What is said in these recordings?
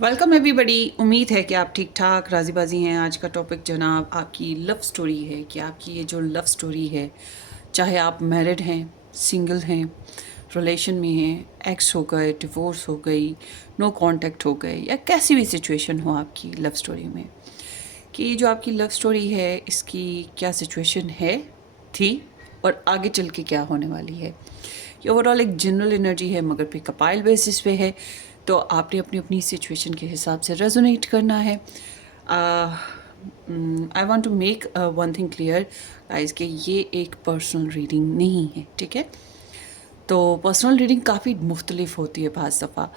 Welcome everybody. उम्मीद है कि आप ठीक ठाक राजी बाजी हैं। आज का टॉपिक जनाब आपकी लव स्टोरी है कि आपकी ये जो लव स्टोरी है, चाहे आप मैरिड हैं, सिंगल हैं, रिलेशन में हैं, एक्स हो गए, डिवोर्स हो गई, नो कांटेक्ट हो गए, या कैसी भी सिचुएशन हो आपकी लव स्टोरी में, कि ये जो आपकी लव स्टोरी है इसकी क्या सिचुएशन है, थी, और आगे चल के क्या होने वाली है। ये ओवरऑल एक जनरल एनर्जी है मगर पिकअपाइल बेसिस पे है, तो आपने अपनी अपनी सिचुएशन के हिसाब से रेजोनेट करना है। I want to make one thing clear guys कि ये एक पर्सनल रीडिंग नहीं है, ठीक है। तो पर्सनल रीडिंग काफ़ी मुख्तलिफ होती है बाज़ दफ़ा,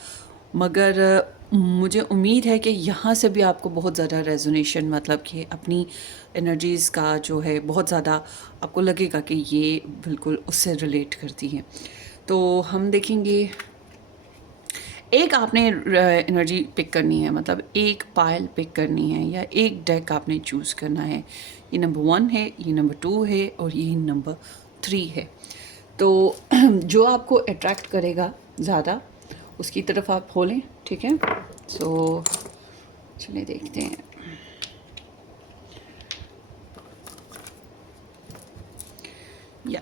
मगर मुझे उम्मीद है कि यहाँ से भी आपको बहुत ज़्यादा रेजोनेशन, मतलब कि अपनी एनर्जीज़ का जो है बहुत ज़्यादा आपको लगेगा कि ये बिल्कुल उससे रिलेट करती हैं। तो हम देखेंगे, एक आपने एनर्जी पिक करनी है, मतलब एक पायल पिक करनी है या एक डेक आपने चूज़ करना है। ये नंबर 1 है, ये नंबर 2 है और ये नंबर 3 है। तो जो आपको अट्रैक्ट करेगा ज़्यादा उसकी तरफ आप खोलें, ठीक है। सो चलिए देखते हैं। या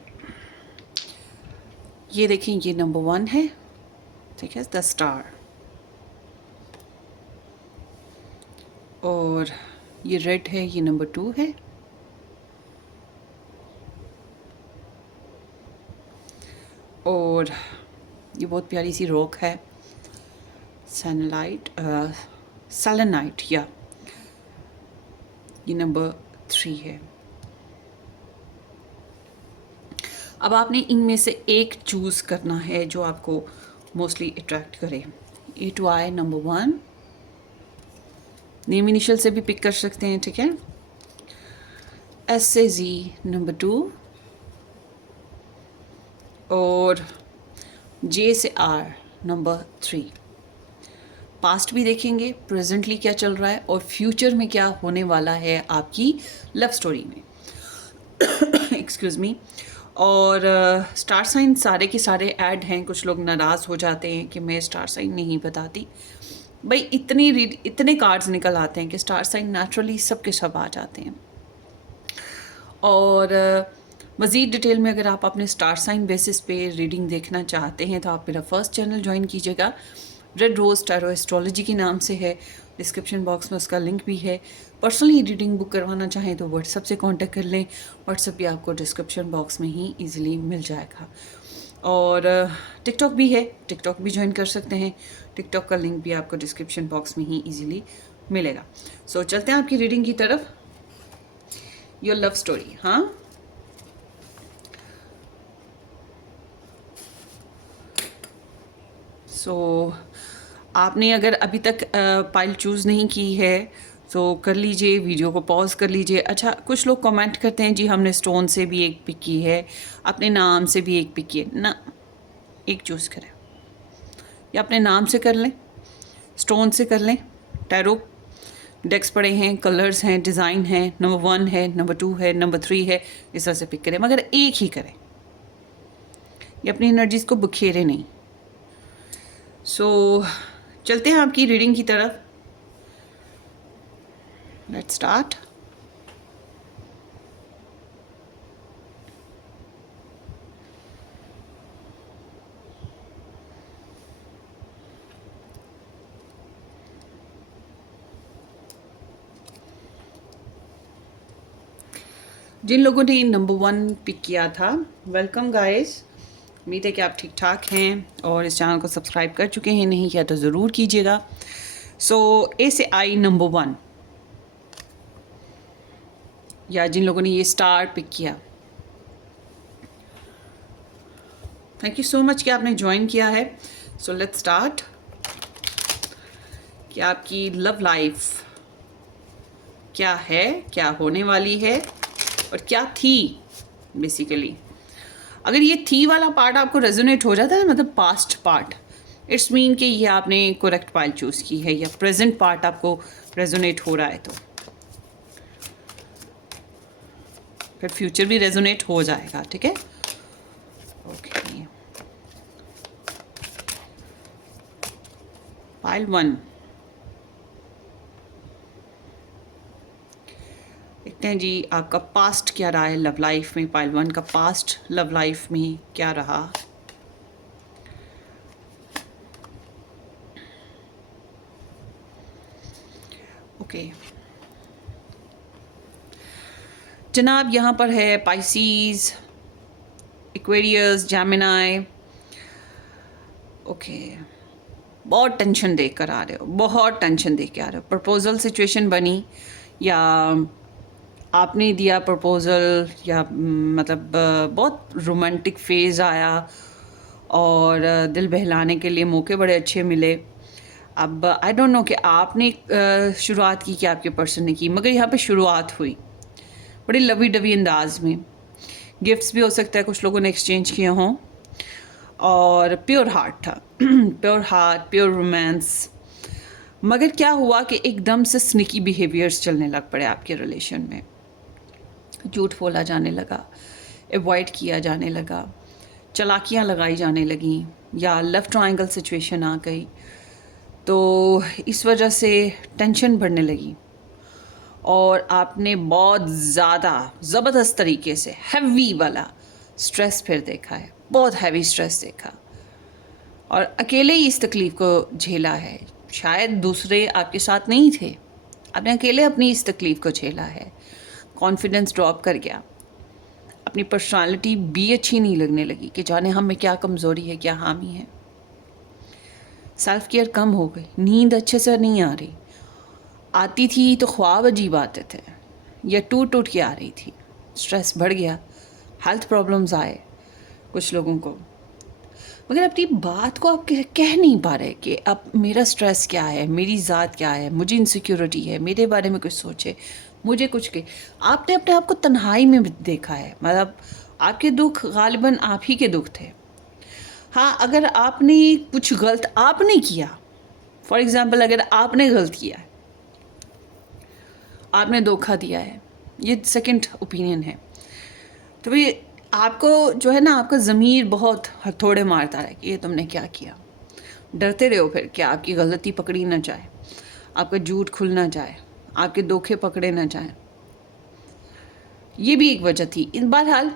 ये देखें, ये नंबर 1 है, ठीक है, द स्टार। और ये रेड है, ये नंबर 2 है। और ये बहुत प्यारी सी रॉक है, सनलाइट सेलेनाइट, या ये नंबर 3 है। अब आपने इनमें से एक चूज़ करना है जो आपको मोस्टली अट्रैक्ट करे। A to I number 1, name initial से भी पिक कर सकते हैं, ठीक है। एस से जी नंबर 2 और जे से आर नंबर 3। पास्ट भी देखेंगे, प्रेजेंटली क्या चल रहा है और फ्यूचर में क्या होने वाला है आपकी लव स्टोरी में। Excuse me. और स्टार साइन सारे के सारे ऐड हैं। कुछ लोग नाराज़ हो जाते हैं कि मैं स्टार साइन नहीं बताती। भाई इतने कार्ड्स निकल आते हैं कि स्टार साइन नेचुरली सब के सब आ जाते हैं। और मज़ीद डिटेल में अगर आप अपने स्टार साइन बेसिस पे रीडिंग देखना चाहते हैं तो आप मेरा फर्स्ट चैनल ज्वाइन कीजिएगा, रेड रोज़ टैरो एस्ट्रोलॉजी के नाम से है। डिस्क्रिप्शन बॉक्स में उसका लिंक भी है। पर्सनली रीडिंग बुक करवाना चाहें तो व्हाट्सएप से कांटेक्ट कर लें। व्हाट्सएप भी आपको डिस्क्रिप्शन बॉक्स में ही इजीली मिल जाएगा। और टिकटॉक भी है, टिकटॉक भी ज्वाइन कर सकते हैं। टिकटॉक का लिंक भी आपको डिस्क्रिप्शन बॉक्स में ही इजीली मिलेगा। सो चलते हैं आपकी रीडिंग की तरफ। योर लव स्टोरी, हाँ। सो आपने अगर अभी तक पाइल चूज़ नहीं की है तो कर लीजिए, वीडियो को पॉज कर लीजिए। अच्छा, कुछ लोग कमेंट करते हैं जी हमने स्टोन से भी एक पिक की है, अपने नाम से भी एक पिक की है ना। एक चूज़ करें, या अपने नाम से कर लें, स्टोन से कर लें। टैरो डेक्स पड़े हैं, कलर्स हैं, डिज़ाइन है, नंबर 1 है, नंबर 2 है, नंबर 3 है, इस तरह से पिक करें, मगर एक ही करें। ये अपनी एनर्जीज़ को बखेरे नहीं। सो चलते हैं आपकी रीडिंग की तरफ। Let's start. जिन लोगों ने नंबर 1 पिक किया था, वेलकम गाइस। उम्मीद है कि आप ठीक ठाक हैं और इस चैनल को सब्सक्राइब कर चुके हैं, नहीं किया तो ज़रूर कीजिएगा। सो ए से आई नंबर 1, या जिन लोगों ने ये स्टार पिक किया, थैंक यू सो मच कि आपने ज्वाइन किया है। सो लेट्स स्टार्ट कि आपकी लव लाइफ क्या है, क्या होने वाली है और क्या थी बेसिकली। अगर ये थी वाला पार्ट आपको रेजोनेट हो जाता है, मतलब पास्ट पार्ट, इट्स मीन कि ये आपने करेक्ट पाइल चूज़ की है, या प्रेजेंट पार्ट आपको रेजोनेट हो रहा है तो फिर फ्यूचर भी रेजोनेट हो जाएगा, ठीक है। ओके, पाइल 1, देखते हैं जी आपका पास्ट क्या रहा है लव लाइफ में। पाइल 1 का पास्ट लव लाइफ में क्या रहा। ओके जनाब, यहाँ पर है पाइसीज, एक्वेरियस, जेमिनी। ओके बहुत टेंशन देख कर आ रहे हो, बहुत टेंशन देख के आ रहे हो। प्रपोजल सिचुएशन बनी या आपने दिया प्रपोज़ल, या मतलब बहुत रोमांटिक फेज़ आया और दिल बहलाने के लिए मौके बड़े अच्छे मिले। अब आई डोंट नो कि आपने शुरुआत की कि आपके पर्सन ने की, मगर यहाँ पे शुरुआत हुई बड़ी लवी डवी अंदाज में। गिफ्ट्स भी हो सकता है कुछ लोगों ने एक्सचेंज किए हों, और प्योर हार्ट था प्योर हार्ट, प्योर रोमांस। मगर क्या हुआ कि एकदम से स्निकी बिहेवियर्स चलने लग पड़े आपके रिलेशन में। झूठ बोला जाने लगा, अवॉइड किया जाने लगा, चालाकियाँ लगाई जाने लगीं, या लव ट्रायंगल सिचुएशन आ गई। तो इस वजह से टेंशन बढ़ने लगी और आपने बहुत ज़्यादा ज़बरदस्त तरीके से हैवी वाला स्ट्रेस फिर देखा है, बहुत हैवी स्ट्रेस देखा, और अकेले ही इस तकलीफ़ को झेला है। शायद दूसरे आपके साथ नहीं थे, आपने अकेले अपनी इस तकलीफ़ को झेला है। कॉन्फिडेंस ड्रॉप कर गया, अपनी पर्सनालिटी भी अच्छी नहीं लगने लगी कि जाने हम में क्या कमज़ोरी है, क्या हामी है। सेल्फ केयर कम हो गई, नींद अच्छे से नहीं आ रही, आती थी तो ख्वाब अजीब आते थे या टूट टूट के आ रही थी। स्ट्रेस बढ़ गया, हेल्थ प्रॉब्लम्स आए कुछ लोगों को। मगर अपनी बात को आप कह नहीं पा रहे कि अब मेरा स्ट्रेस क्या है, मेरी ज़ात क्या है, मुझे इनसिक्योरिटी है, मेरे बारे में कुछ सोचे, मुझे कुछ के। आपने अपने आप को तन्हाई में देखा है, मतलब आपके दुख गालिबन आप ही के दुख थे। हाँ, अगर आपने कुछ गलत आपने किया, फॉर एग्ज़ाम्पल अगर आपने गलत किया है, आपने धोखा दिया है, ये सेकंड ओपिनियन है, तो भाई आपको जो है ना, आपका ज़मीर बहुत हथौड़े मारता है कि ये तुमने क्या किया। डरते रहो फिर कि आपकी गलती पकड़ी ना जाए, आपका झूठ खुल ना जाए, आपके धोखे पकड़े ना जाए। ये भी एक वजह थी। इन बहरहाल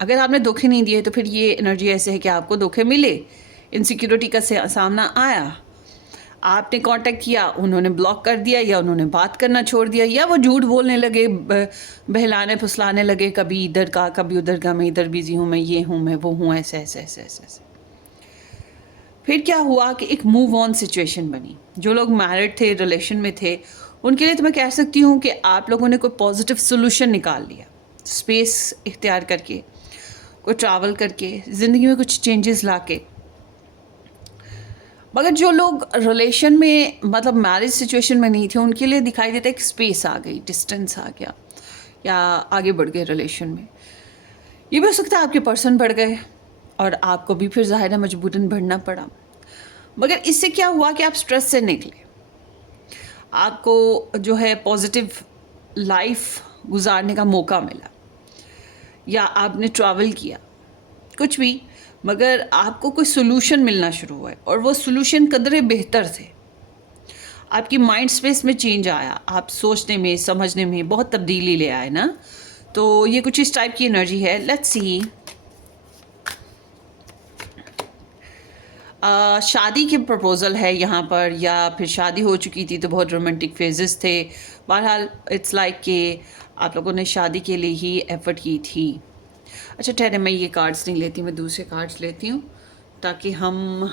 अगर आपने धोखे नहीं दिए तो फिर ये एनर्जी ऐसे है कि आपको धोखे मिले, इनसिक्योरिटी का सामना आया, आपने कांटेक्ट किया, उन्होंने ब्लॉक कर दिया, या उन्होंने बात करना छोड़ दिया, या वो झूठ बोलने लगे, बहलाने फुसलाने लगे, कभी इधर का कभी उधर का, मैं इधर बिजी हूँ, मैं ये हूँ, मैं वो हूँ, ऐसे ऐसे ऐसे ऐसे ऐसे। फिर क्या हुआ कि एक मूव ऑन सिचुएशन बनी। जो लोग मैरिड थे, रिलेशन में थे, उनके लिए तो मैं कह सकती हूँ कि आप लोगों ने कोई पॉजिटिव सोल्यूशन निकाल लिया, स्पेस इख्तियार करके, कोई ट्रैवल करके, ज़िंदगी में कुछ चेंजेस ला के। मगर जो लोग रिलेशन में, मतलब मैरिज सिचुएशन में नहीं थे, उनके लिए दिखाई देता है कि स्पेस आ गई, डिस्टेंस आ गया, या आगे बढ़ गए रिलेशन में। ये भी हो सकता है आपके पर्सन बढ़ गए और आपको भी फिर ज़ाहिर है मजबूरन बढ़ना पड़ा। मगर इससे क्या हुआ कि आप स्ट्रेस से निकले, आपको जो है पॉजिटिव लाइफ गुजारने का मौका मिला, या आपने ट्रैवल किया, कुछ भी, मगर आपको कोई सोल्यूशन मिलना शुरू हुआ है, और वो सोल्यूशन कदरे बेहतर थे। आपकी माइंड स्पेस में चेंज आया, आप सोचने में, समझने में बहुत तब्दीली ले आए ना। तो ये कुछ इस टाइप की एनर्जी है। लेट्स सी, शादी के प्रपोज़ल है यहाँ पर, या फिर शादी हो चुकी थी तो बहुत रोमांटिक फेजेस थे। बहरहाल इट्स लाइक कि आप लोगों ने शादी के लिए ही एफर्ट की थी। अच्छा ठहरे, मैं ये कार्ड्स नहीं लेती, मैं दूसरे कार्ड्स लेती हूँ ताकि हम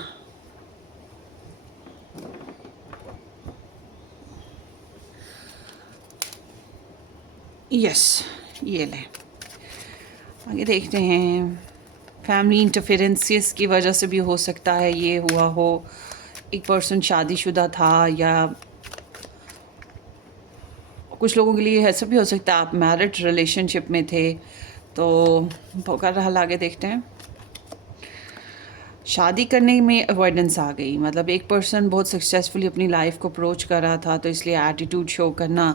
यस ये लें। आगे देखते हैं। फैमिली इंटरफेरेंसेस की वजह से भी हो सकता है ये हुआ हो। एक पर्सन शादीशुदा था, या कुछ लोगों के लिए ऐसा भी हो सकता है आप मैरिड रिलेशनशिप में थे। तो कर रहा, आगे देखते हैं। शादी करने में अवॉइडेंस आ गई, मतलब एक पर्सन बहुत सक्सेसफुली अपनी लाइफ को अप्रोच कर रहा था, तो इसलिए एटीट्यूड शो करना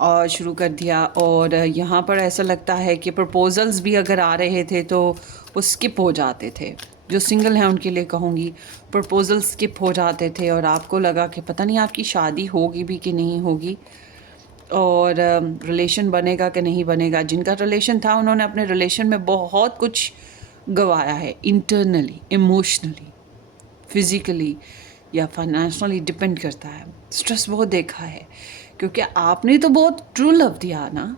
और शुरू कर दिया। और यहाँ पर ऐसा लगता है कि प्रपोजल्स भी अगर आ रहे थे तो वो स्किप हो जाते थे। जो सिंगल हैं उनके लिए कहूँगी, प्रपोजल स्किप हो जाते थे, और आपको लगा कि पता नहीं आपकी शादी होगी भी कि नहीं होगी। और रिलेशन बनेगा कि नहीं बनेगा। जिनका रिलेशन था उन्होंने अपने रिलेशन में बहुत कुछ गंवाया है, इंटरनली, इमोशनली, फिज़िकली या फाइनेंशियली, डिपेंड करता है। स्ट्रेस बहुत देखा है क्योंकि आपने तो बहुत ट्रू लव दिया ना,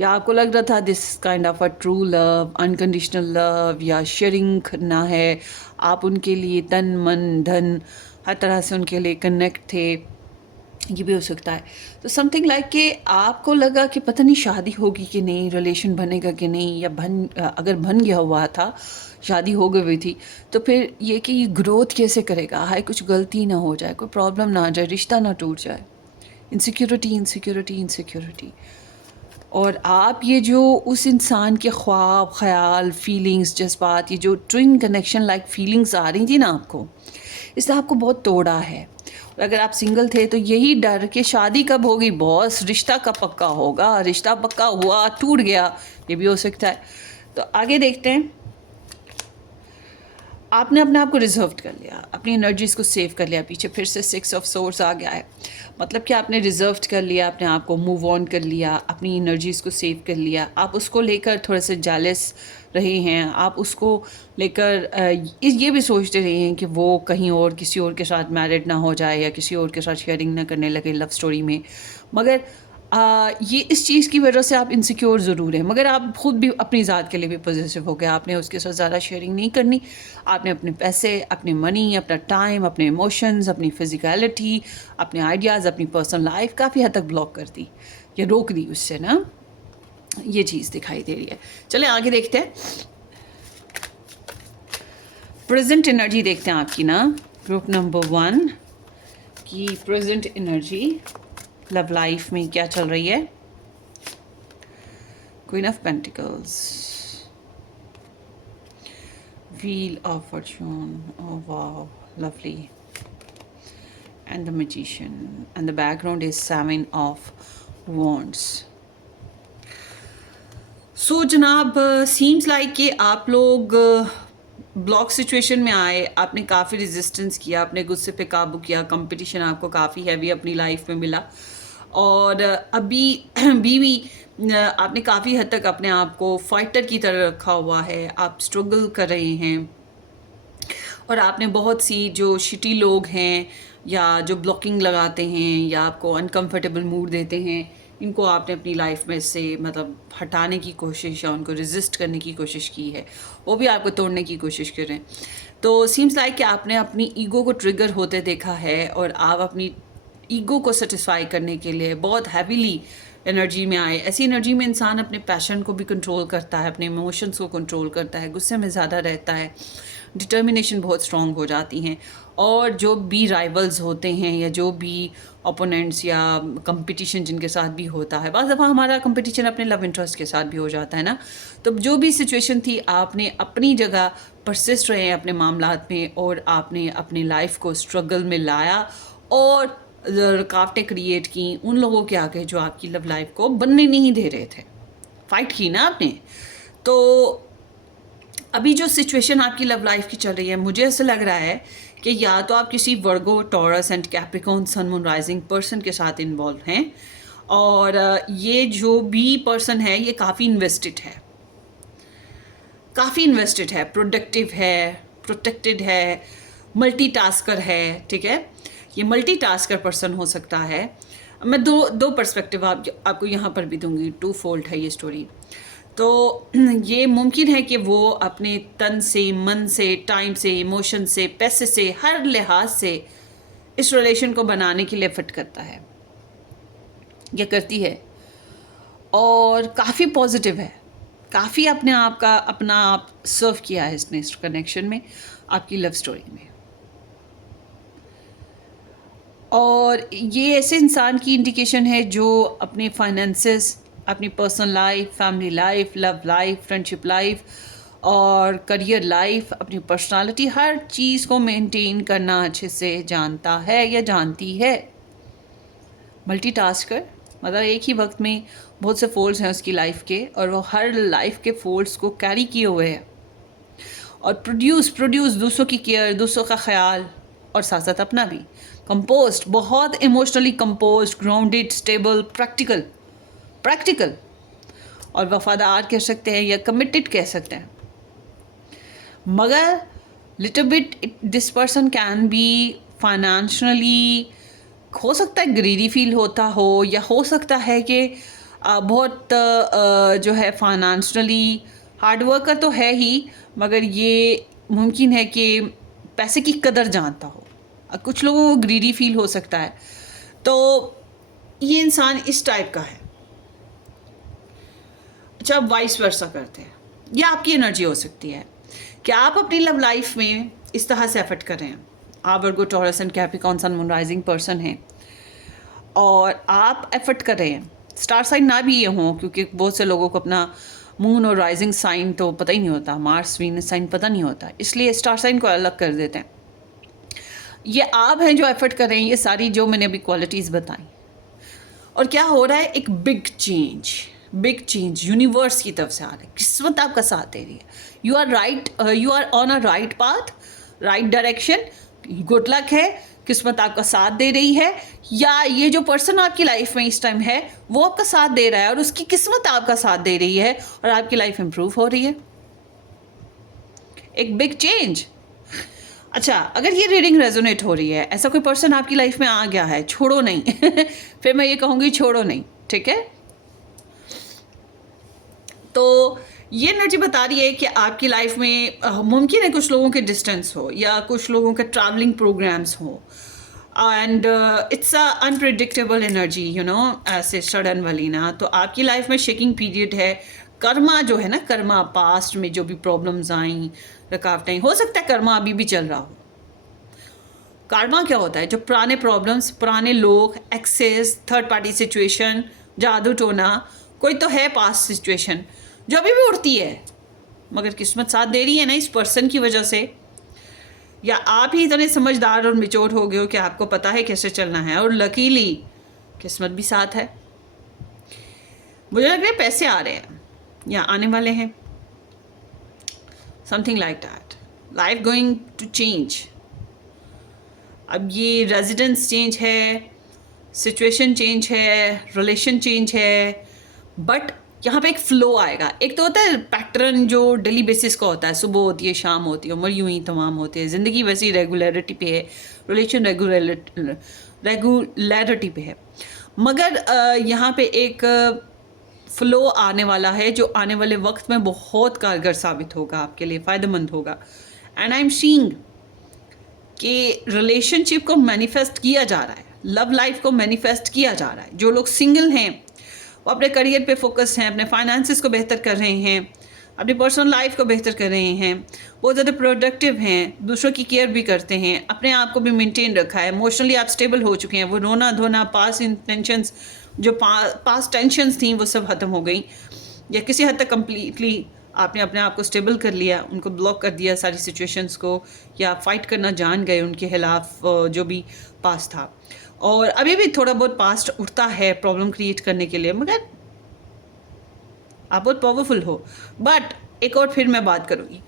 या आपको लग रहा था this kind of a true love, unconditional love, या शेयरिंग करना है, आप उनके लिए तन मन धन हर तरह से उनके लिए कनेक्ट थे, ये भी हो सकता है। तो समथिंग लाइक कि आपको लगा कि पता नहीं शादी होगी कि नहीं, रिलेशन बनेगा कि नहीं, या अगर बन गया हुआ था, शादी हो गई हुई थी, तो फिर ये कि ये ग्रोथ कैसे करेगा, हाय कुछ गलती ना हो जाए, कोई प्रॉब्लम ना आ जाए, रिश्ता ना टूट जाए, इनसिक्योरिटी इनसिक्योरिटी इनसिक्योरिटी। और आप ये जो उस इंसान के ख्वाब, ख्याल, फीलिंग्स, जज्बात, ये जो ट्विन कनेक्शन लाइक फीलिंग्स आ रही थी ना आपको, इसने आपको बहुत तोड़ा है। और अगर आप सिंगल थे तो यही डर कि शादी कब होगी बॉस, रिश्ता कब पक्का होगा, रिश्ता पक्का हुआ टूट गया, ये भी हो सकता है। तो आगे देखते हैं। आपने अपने आप को रिजर्व कर लिया, अपनी एनर्जीज को सेव कर लिया। पीछे फिर से 6 ऑफ सोर्स आ गया है, मतलब कि आपने रिजर्व कर लिया अपने आप को, मूव ऑन कर लिया, अपनी एनर्जीज को सेव कर लिया। आप उसको लेकर थोड़े से जेलस रहे हैं, आप उसको लेकर ये भी सोचते रहे हैं कि वो कहीं और किसी और के साथ मैरिड ना हो जाए, या किसी और के साथ शेयरिंग ना करने लगे लव स्टोरी में। मगर ये इस चीज़ की वजह से आप इनसिक्योर ज़रूर हैं, मगर आप खुद भी अपनी ज़ात के लिए भी पॉजिटिव हो गए। आपने उसके साथ ज़्यादा शेयरिंग नहीं करनी। आपने अपने पैसे, अपने मनी, अपना टाइम, अपने इमोशंस, अपनी फिजिकलिटी, अपने आइडियाज़, अपनी पर्सनल लाइफ काफ़ी हद तक ब्लॉक कर दी या रोक दी उससे ना, ये चीज़ दिखाई दे रही है। चलें आगे देखते हैं। प्रेजेंट एनर्जी देखते हैं आपकी ना, ग्रुप नंबर 1 की प्रेजेंट एनर्जी लव लाइफ में क्या चल रही है। Queen of pentacles, wheel of Fortune, oh wow lovely, and the magician, and the background is 7 of wands. So जनाब, सीम्स लाइक कि आप लोग ब्लॉक सिचुएशन में आए, आपने काफ़ी रेजिस्टेंस किया, आपने गुस्से पे काबू किया, कंपटीशन आपको काफ़ी हैवी अपनी लाइफ में मिला, और अभी भी आपने काफ़ी हद तक अपने आप को फाइटर की तरह रखा हुआ है। आप स्ट्रगल कर रहे हैं, और आपने बहुत सी जो शिटी लोग हैं या जो ब्लॉकिंग लगाते हैं या आपको अनकंफर्टेबल मूड देते हैं, इनको आपने अपनी लाइफ में से मतलब हटाने की कोशिश या उनको रेजिस्ट करने की कोशिश की है, वो भी आपको तोड़ने की कोशिश कर रहे हैं। तो सीम्स लाइक कि आपने अपनी ईगो को ट्रिगर होते देखा है, और आप अपनी ईगो को सेटिस्फाई करने के लिए बहुत हैवीली एनर्जी में आए। ऐसी एनर्जी में इंसान अपने पैशन को भी कंट्रोल करता है, अपने इमोशंस को कंट्रोल करता है, गुस्से में ज़्यादा रहता है, डिटर्मिनेशन बहुत स्ट्रॉन्ग हो जाती हैं। और जो भी राइवल्स होते हैं या जो भी ओपोनेंट्स या कंपटीशन जिनके साथ भी होता है, बाज़ दफ़ा हमारा कंपटीशन अपने लव इंटरेस्ट के साथ भी हो जाता है ना, तो जो भी सिचुएशन थी आपने अपनी जगह परसिस्ट रहे अपने मामलात में, और आपने अपनी लाइफ को स्ट्रगल में लाया और रुकावटें क्रिएट की उन लोगों के आगे जो आपकी लव लाइफ को बनने नहीं दे रहे थे। फाइट की ना आपने। तो अभी जो सिचुएशन आपकी लव लाइफ की चल रही है, मुझे ऐसा लग रहा है कि या तो आप किसी Virgo, Taurus and Capricorn sun moon rising person के साथ इन्वॉल्व हैं, और ये जो भी पर्सन है ये काफ़ी इन्वेस्टेड है, काफ़ी इन्वेस्टेड है, प्रोडक्टिव है, प्रोटेक्टेड है, मल्टीटास्कर है, ठीक है। ये मल्टीटास्कर पर्सन हो सकता है। मैं दो पर्सपेक्टिव आपको यहाँ पर भी दूंगी, 2 फोल्ड है ये स्टोरी। तो ये मुमकिन है कि वो अपने तन से, मन से, टाइम से, इमोशन से, पैसे से, हर लिहाज से इस रिलेशन को बनाने के लिए फिट करता है या करती है, और काफ़ी पॉजिटिव है, काफ़ी अपने आप का अपना आप सर्व किया है इसने इस कनेक्शन में, आपकी लव स्टोरी में। और ये ऐसे इंसान की इंडिकेशन है जो अपने फाइनेंसेस, अपनी personal life, family life, love life, friendship life और करियर लाइफ, अपनी पर्सनालिटी, हर चीज़ को मेंटेन करना अच्छे से जानता है या जानती है। मल्टीटास्कर मतलब एक ही वक्त में बहुत से फोल्ड्स हैं उसकी लाइफ के, और वो हर लाइफ के फोल्ड्स को कैरी किए हुए है, और प्रोड्यूस दूसरों की केयर, दूसरों का ख्याल, और साथ साथ अपना भी। कंपोज्ड, बहुत emotionally composed, grounded, stable, practical, practical और वफादार कह सकते हैं या कमिटेड कह सकते हैं। मगर little bit this person can be financially, हो सकता है ग्रीडी फील होता हो, या हो सकता है कि बहुत जो है फाइनेंशियली हार्ड वर्कर तो है ही, मगर ये मुमकिन है कि पैसे की कदर जानता हो। कुछ लोगों को ग्रीडी फील हो सकता है, तो ये इंसान इस टाइप का है। अच्छा, आप वाइस वर्सा करते हैं, या आपकी एनर्जी हो सकती है कि आप अपनी लव लाइफ में इस तरह से एफर्ट कर रहे हैं। आप Virgo, Taurus and Capricorn sun moon rising person हैं और आप एफर्ट कर रहे हैं, स्टार साइन ना भी ये हों, क्योंकि बहुत से लोगों को अपना मून और राइजिंग साइन तो पता ही नहीं होता, मार्स वीनस साइन पता नहीं होता, इसलिए स्टार साइन को अलग कर देते हैं। ये आप हैं जो एफर्ट कर रहे हैं, ये सारी जो मैंने अभी क्वालिटीज़ बताई। और क्या हो रहा है, एक बिग चेंज यूनिवर्स की तरफ से आ रहा है, किस्मत आपका साथ दे रही है। You are right, you are on a right path, right direction, good luck है, किस्मत आपका साथ दे रही है, या ये जो पर्सन आपकी लाइफ में इस टाइम है वो आपका साथ दे रहा है और उसकी किस्मत आपका साथ दे रही है और आपकी लाइफ इंप्रूव हो रही है। एक बिग चेंज। अच्छा, अगर ये रीडिंग रेजोनेट हो रही है, ऐसा कोई पर्सन आपकी लाइफ में आ गया है, छोड़ो नहीं फिर मैं ये कहूँगी छोड़ो नहीं, ठीक है। तो ये एनर्जी बता रही है कि आपकी लाइफ में मुमकिन है कुछ लोगों के डिस्टेंस हो या कुछ लोगों के ट्रैवलिंग प्रोग्राम्स हो, and it's a unpredictable energy, you know, ऐसे सडन वाली ना। तो आपकी लाइफ में शेकिंग पीरियड है। कर्मा जो है ना, कर्मा, पास्ट में जो भी प्रॉब्लम्स आई, रुकावटें, हो सकता है कर्मा अभी भी चल रहा हो। कर्मा क्या होता है, जो पुराने प्रॉब्लम्स, पुराने लोग, एक्सेस, थर्ड पार्टी सिचुएशन, जादू टोना, कोई तो है पास्ट सिचुएशन जो अभी भी उड़ती है, मगर किस्मत साथ दे रही है ना इस पर्सन की वजह से, या आप ही इतने समझदार और मिच्योर हो गए हो कि आपको पता है कैसे चलना है, और लकीली किस्मत भी साथ है। मुझे लग रहा है पैसे आ रहे हैं या आने वाले हैं, something like that. Life going to change. अब ये रेजिडेंस चेंज है, सिचुएशन चेंज है, रिलेशन चेंज है, बट यहाँ पे एक फ्लो आएगा। एक तो होता है पैटर्न जो डेली बेसिस का होता है, सुबह होती है, शाम होती है, उम्र यूं ही तमाम होती है, ज़िंदगी वैसी रेगुलरिटी पे है, रिलेशन रेगुलरिटी पे है। मगर यहाँ पे एक फ्लो आने वाला है जो आने वाले वक्त में बहुत कारगर साबित होगा, आपके लिए फ़ायदेमंद होगा। एंड आई एम सीइंग कि रिलेशनशिप को मैनिफेस्ट किया जा रहा है, लव लाइफ को मैनिफेस्ट किया जा रहा है। जो लोग सिंगल हैं वो अपने करियर पे फोकस हैं, अपने फाइनेंसिस को बेहतर कर रहे हैं, अपनी पर्सनल लाइफ को बेहतर कर रहे हैं, बहुत ज़्यादा प्रोडक्टिव हैं, दूसरों की केयर भी करते हैं, अपने आप को भी मेंटेन रखा है, इमोशनली आप स्टेबल हो चुके हैं। वो रोना धोना, पास्ट इंटेंशंस, जो पास्ट टेंशंस थी वो सब ख़त्म हो गई, या किसी हद तक कम्प्लीटली आपने अपने आप को स्टेबल कर लिया, उनको ब्लॉक कर दिया सारी सिचुएशंस को, या फाइट करना जान गए उनके खिलाफ जो भी पास्ट था। और अभी भी थोड़ा बहुत पास्ट उठता है प्रॉब्लम क्रिएट करने के लिए, मगर आप बहुत पावरफुल हो। बट एक और फिर मैं बात करूँगी,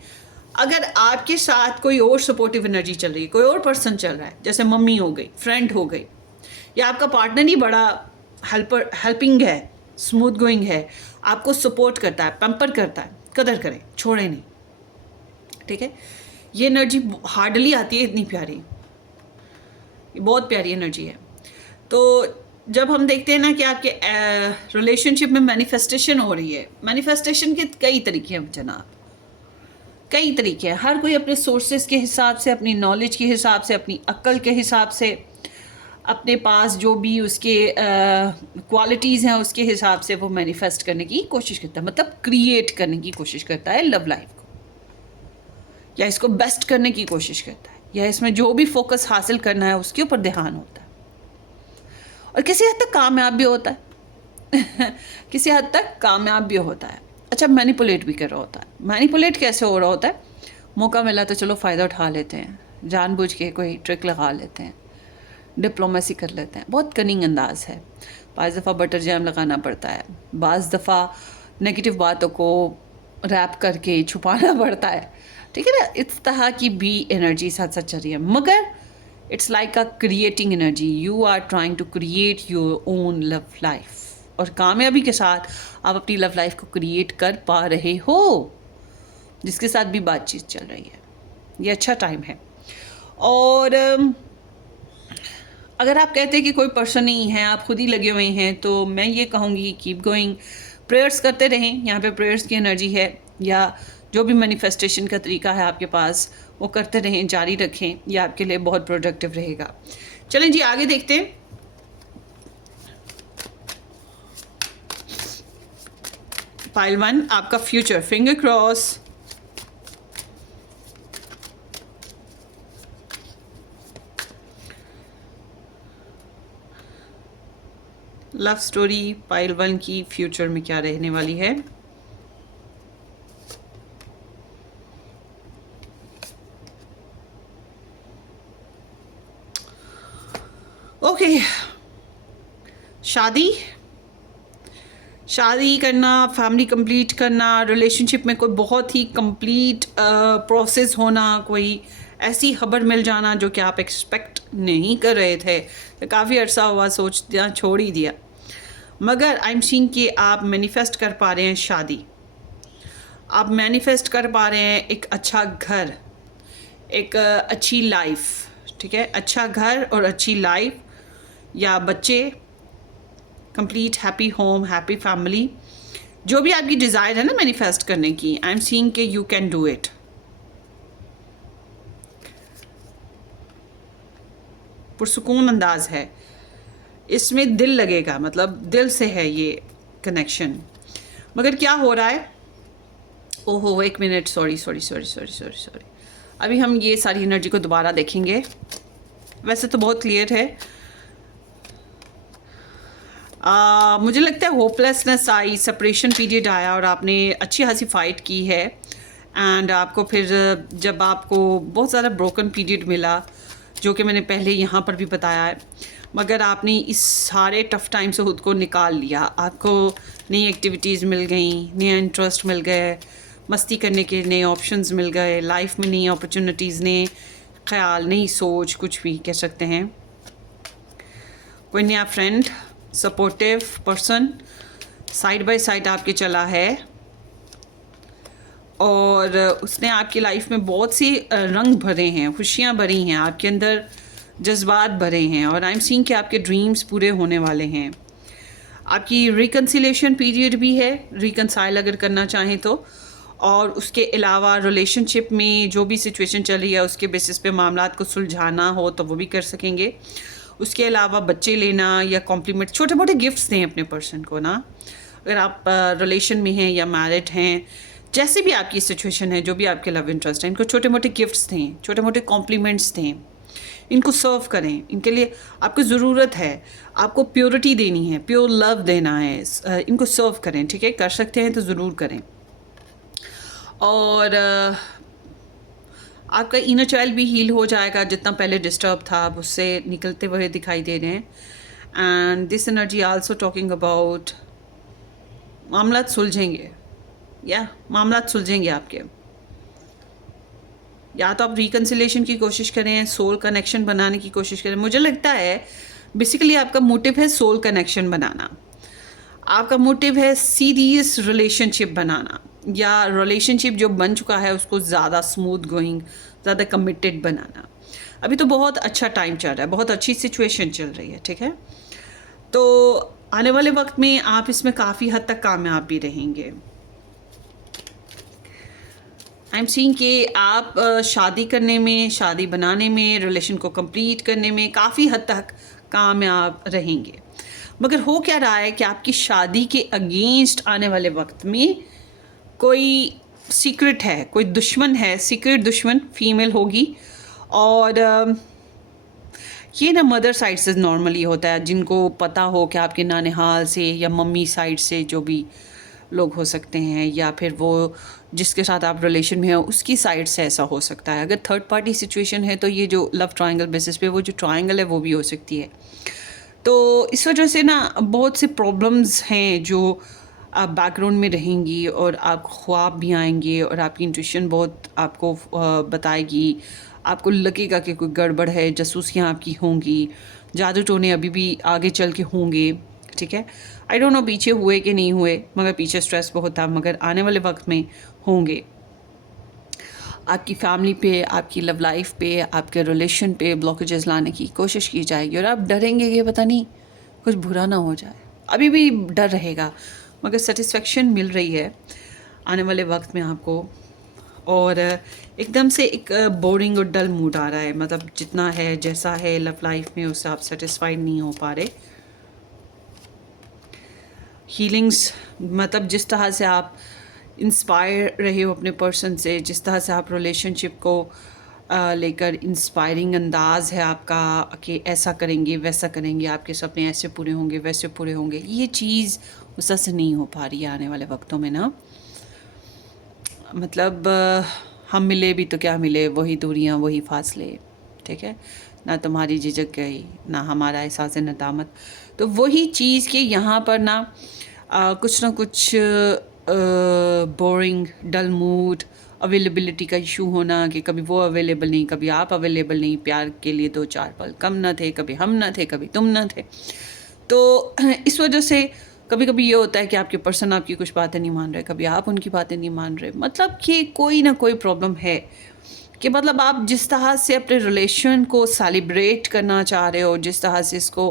अगर आपके साथ कोई और सपोर्टिव एनर्जी चल रही है, कोई और पर्सन चल रहा है, जैसे मम्मी हो गई, फ्रेंड हो गई, या आपका पार्टनर ही बड़ा हेल्पिंग है, स्मूथ गोइंग है, आपको सपोर्ट करता है, पैम्पर करता है, कदर करें, छोड़े नहीं, ठीक है। ये एनर्जी हार्डली आती है, इतनी प्यारी, ये बहुत प्यारी एनर्जी है। तो जब हम देखते हैं ना कि आपके रिलेशनशिप में मैनिफेस्टेशन हो रही है, मैनिफेस्टेशन के कई तरीके हैं जनाब, कई तरीके हैं। हर कोई अपने सोर्सेज के हिसाब से, अपनी नॉलेज के हिसाब से, अपनी अक्ल के हिसाब से, अपने पास जो भी उसके क्वालिटीज़ हैं उसके हिसाब से वो मैनिफेस्ट करने की कोशिश करता है, मतलब क्रिएट करने की कोशिश करता है लव लाइफ को, या इसको बेस्ट करने की कोशिश करता है, या इसमें जो भी फोकस हासिल करना है उसके ऊपर ध्यान होता है, और किसी हद तक कामयाब भी होता है किसी हद तक कामयाब भी होता है। अच्छा, मैनिपुलेट भी कर रहा होता है। मैनिपुलेट कैसे हो रहा होता है, मौका मिला तो चलो फ़ायदा उठा लेते हैं, जानबूझ के कोई ट्रिक लगा लेते हैं, डिप्लोमेसी कर लेते हैं, बहुत कनिंग अंदाज है। बाज़ दफ़ा बटर जैम लगाना पड़ता है, बाज़ दफ़ा नेगेटिव बातों को रैप करके छुपाना पड़ता है, ठीक है ना। इस तरह की भी एनर्जी साथ साथ चल रही है, मगर it's like a creating energy, you are trying to create your own love life, और कामयाबी के साथ आप अपनी लव लाइफ को क्रिएट कर पा रहे हो, जिसके साथ भी बातचीत चल रही है। ये अच्छा टाइम है। और अगर आप कहते हैं कि कोई पर्सन नहीं है, आप खुद ही लगे हुए हैं, तो मैं ये कहूँगी कीप गोइंग, प्रेयर्स करते रहें। यहाँ पे प्रेयर्स की एनर्जी है, या जो भी मैनिफेस्टेशन का तरीका है आपके पास वो करते रहें, जारी रखें, ये आपके लिए बहुत प्रोडक्टिव रहेगा। चलें जी आगे देखते हैं। पाइल 1 आपका future, finger cross. Love story pile 1 की फ्यूचर में क्या रहने वाली है। ओके, शादी करना, फैमिली कंप्लीट करना, रिलेशनशिप में कोई बहुत ही कंप्लीट प्रोसेस होना, कोई ऐसी खबर मिल जाना जो कि आप एक्सपेक्ट नहीं कर रहे थे, तो काफ़ी अरसा हुआ सोचना छोड़ ही दिया, मगर आई एम सीइंग कि आप मैनिफेस्ट कर पा रहे हैं शादी, आप मैनिफेस्ट कर पा रहे हैं एक अच्छा घर, एक अच्छी लाइफ, ठीक है, अच्छा घर और अच्छी लाइफ या बच्चे, complete happy home, happy family, जो भी आपकी डिज़ायर है ना मैनिफेस्ट करने की, आई एम सीइंग कि यू कैन डू इट। पुरसुकून अंदाज है, इसमें दिल लगेगा, मतलब दिल से है ये कनेक्शन। मगर क्या हो रहा है, ओहो एक मिनट, सॉरी, अभी हम ये सारी एनर्जी को दोबारा देखेंगे। वैसे तो बहुत क्लियर है, मुझे लगता है होपलेसनेस आई, सेपरेशन पीरियड आया और आपने अच्छी खासी फाइट की है, एंड आपको फिर जब आपको बहुत ज़्यादा ब्रोकन पीरियड मिला, जो कि मैंने पहले यहाँ पर भी बताया है, मगर आपने इस सारे टफ़ टाइम से खुद को निकाल लिया, आपको नई एक्टिविटीज़ मिल गई, नया इंटरेस्ट मिल गए, मस्ती करने के नए ऑप्शंस मिल गए, लाइफ में नई अपॉर्चुनिटीज़, नए ख्याल, नई सोच, कुछ भी कह सकते हैं। कोई नया friend, supportive person side by side आपके चला है, और उसने आपकी लाइफ में बहुत सी रंग भरे हैं, खुशियाँ भरी हैं, आपके अंदर जज्बात भरे हैं, और आई एम सीइंग कि आपके ड्रीम्स पूरे होने वाले हैं। आपकी रिकन्सिलेशन पीरियड भी है, रिकन्साइल अगर करना चाहें तो, और उसके अलावा रिलेशनशिप में जो भी सिचुएशन चल रही है उसके बेसिस पे मामलात को सुलझाना हो तो वो भी कर सकेंगे। उसके अलावा बच्चे लेना या कॉम्प्लीमेंट, छोटे मोटे गिफ्ट्स दें अपने पर्सन को ना, अगर आप रिलेशन में हैं या मैरिड हैं, जैसे भी आपकी सिचुएशन है, जो भी आपके लव इंटरेस्ट है, इनको छोटे मोटे गिफ्ट्स दें, छोटे मोटे कॉम्प्लीमेंट्स दें, इनको सर्व करें, इनके लिए आपको ज़रूरत है, आपको प्योरिटी देनी है, प्योर लव देना है, इनको सर्व करें, ठीक है, कर सकते हैं तो ज़रूर करें। और आपका इनर चाइल्ड भी हील हो जाएगा, जितना पहले डिस्टर्ब था आप उससे निकलते हुए दिखाई दे रहे हैं। And this energy also talking about मामलात सुलझेंगे, या मामलात सुलझेंगे आपके, या तो आप रिकन्सिलेशन की कोशिश करें, सोल कनेक्शन बनाने की कोशिश करें। मुझे लगता है बेसिकली आपका मोटिव है सोल कनेक्शन बनाना, आपका मोटिव है सीरियस रिलेशनशिप बनाना, या रिलेशनशिप जो बन चुका है उसको ज़्यादा स्मूथ गोइंग, ज़्यादा कमिटेड बनाना। अभी तो बहुत अच्छा टाइम चल रहा है, बहुत अच्छी सिचुएशन चल रही है, ठीक है, तो आने वाले वक्त में आप इसमें काफ़ी हद तक कामयाब भी रहेंगे। आई एम सीइंग कि आप शादी करने में, शादी बनाने में, रिलेशन को कंप्लीट करने में काफ़ी हद तक कामयाब रहेंगे। मगर हो क्या रहा है कि आपकी शादी के अगेंस्ट आने वाले वक्त में कोई सीक्रेट है, कोई दुश्मन है, सीक्रेट दुश्मन फीमेल होगी, और ये ना मदर साइड से नॉर्मली होता है, जिनको पता हो कि आपके नानिहाल से या मम्मी साइड से जो भी लोग हो सकते हैं, या फिर वो जिसके साथ आप रिलेशन में हो उसकी साइड से ऐसा हो सकता है। अगर थर्ड पार्टी सिचुएशन है तो ये जो लव ट्रायंगल बेसिस पे वो जो ट्रायंगल है वो भी हो सकती है। तो इस वजह से ना बहुत से प्रॉब्लम्स हैं जो आप बैकग्राउंड में रहेंगी, और आप ख्वाब भी आएंगे, और आपकी इंट्यूशन बहुत आपको बताएगी, आपको लगेगा कि कोई गड़बड़ है, जासूसियाँ आपकी होंगी, जादू टोने अभी भी आगे चल के होंगे, ठीक है। आई डोंट नो पीछे हुए कि नहीं हुए, मगर पीछे स्ट्रेस बहुत था, मगर आने वाले वक्त में होंगे। आपकी फैमिली पे, आपकी लव लाइफ पे, आपके रिलेशन पे ब्लॉकेजेस लाने की कोशिश की जाएगी और आप डरेंगे कि पता नहीं कुछ बुरा ना हो जाए। अभी भी डर रहेगा, मगर सेटिस्फेक्शन मिल रही है आने वाले वक्त में आपको। और एकदम से एक बोरिंग और डल मूड आ रहा है, मतलब जितना है जैसा है लव लाइफ में उससे आप सेटिस्फाइड नहीं हो पा रहे। हीलिंग्स, मतलब जिस तरह से आप इंस्पायर रहे हो अपने पर्सन से, जिस तरह से आप रिलेशनशिप को लेकर इंस्पायरिंग अंदाज है आपका कि ऐसा करेंगे वैसा करेंगे, आपके सपने ऐसे पूरे होंगे वैसे पूरे होंगे, ये चीज़ उस तरह से नहीं हो पा रही है आने वाले वक्तों में ना। मतलब हम मिले भी तो क्या मिले, वही दूरियां वही फासले, ठीक है। ना तुम्हारी झिझक गई, ना हमारा एहसास नदामत। तो वही चीज़ कि यहाँ पर ना कुछ ना कुछ बोरिंग डल मूड, अवेलेबिलिटी का इशू होना कि कभी वो अवेलेबल नहीं, कभी आप अवेलेबल नहीं, प्यार के लिए 2-4 पल कम न थे, कभी हम न थे, कभी तुम न थे। तो इस वजह से कभी कभी ये होता है कि आपके पर्सन आपकी कुछ बातें नहीं मान रहे, कभी आप उनकी बातें नहीं मान रहे, मतलब कि कोई ना कोई प्रॉब्लम है। कि मतलब आप जिस तरह से अपने रिलेशन को सेलिब्रेट करना चाह रहे हो, जिस तरह से इसको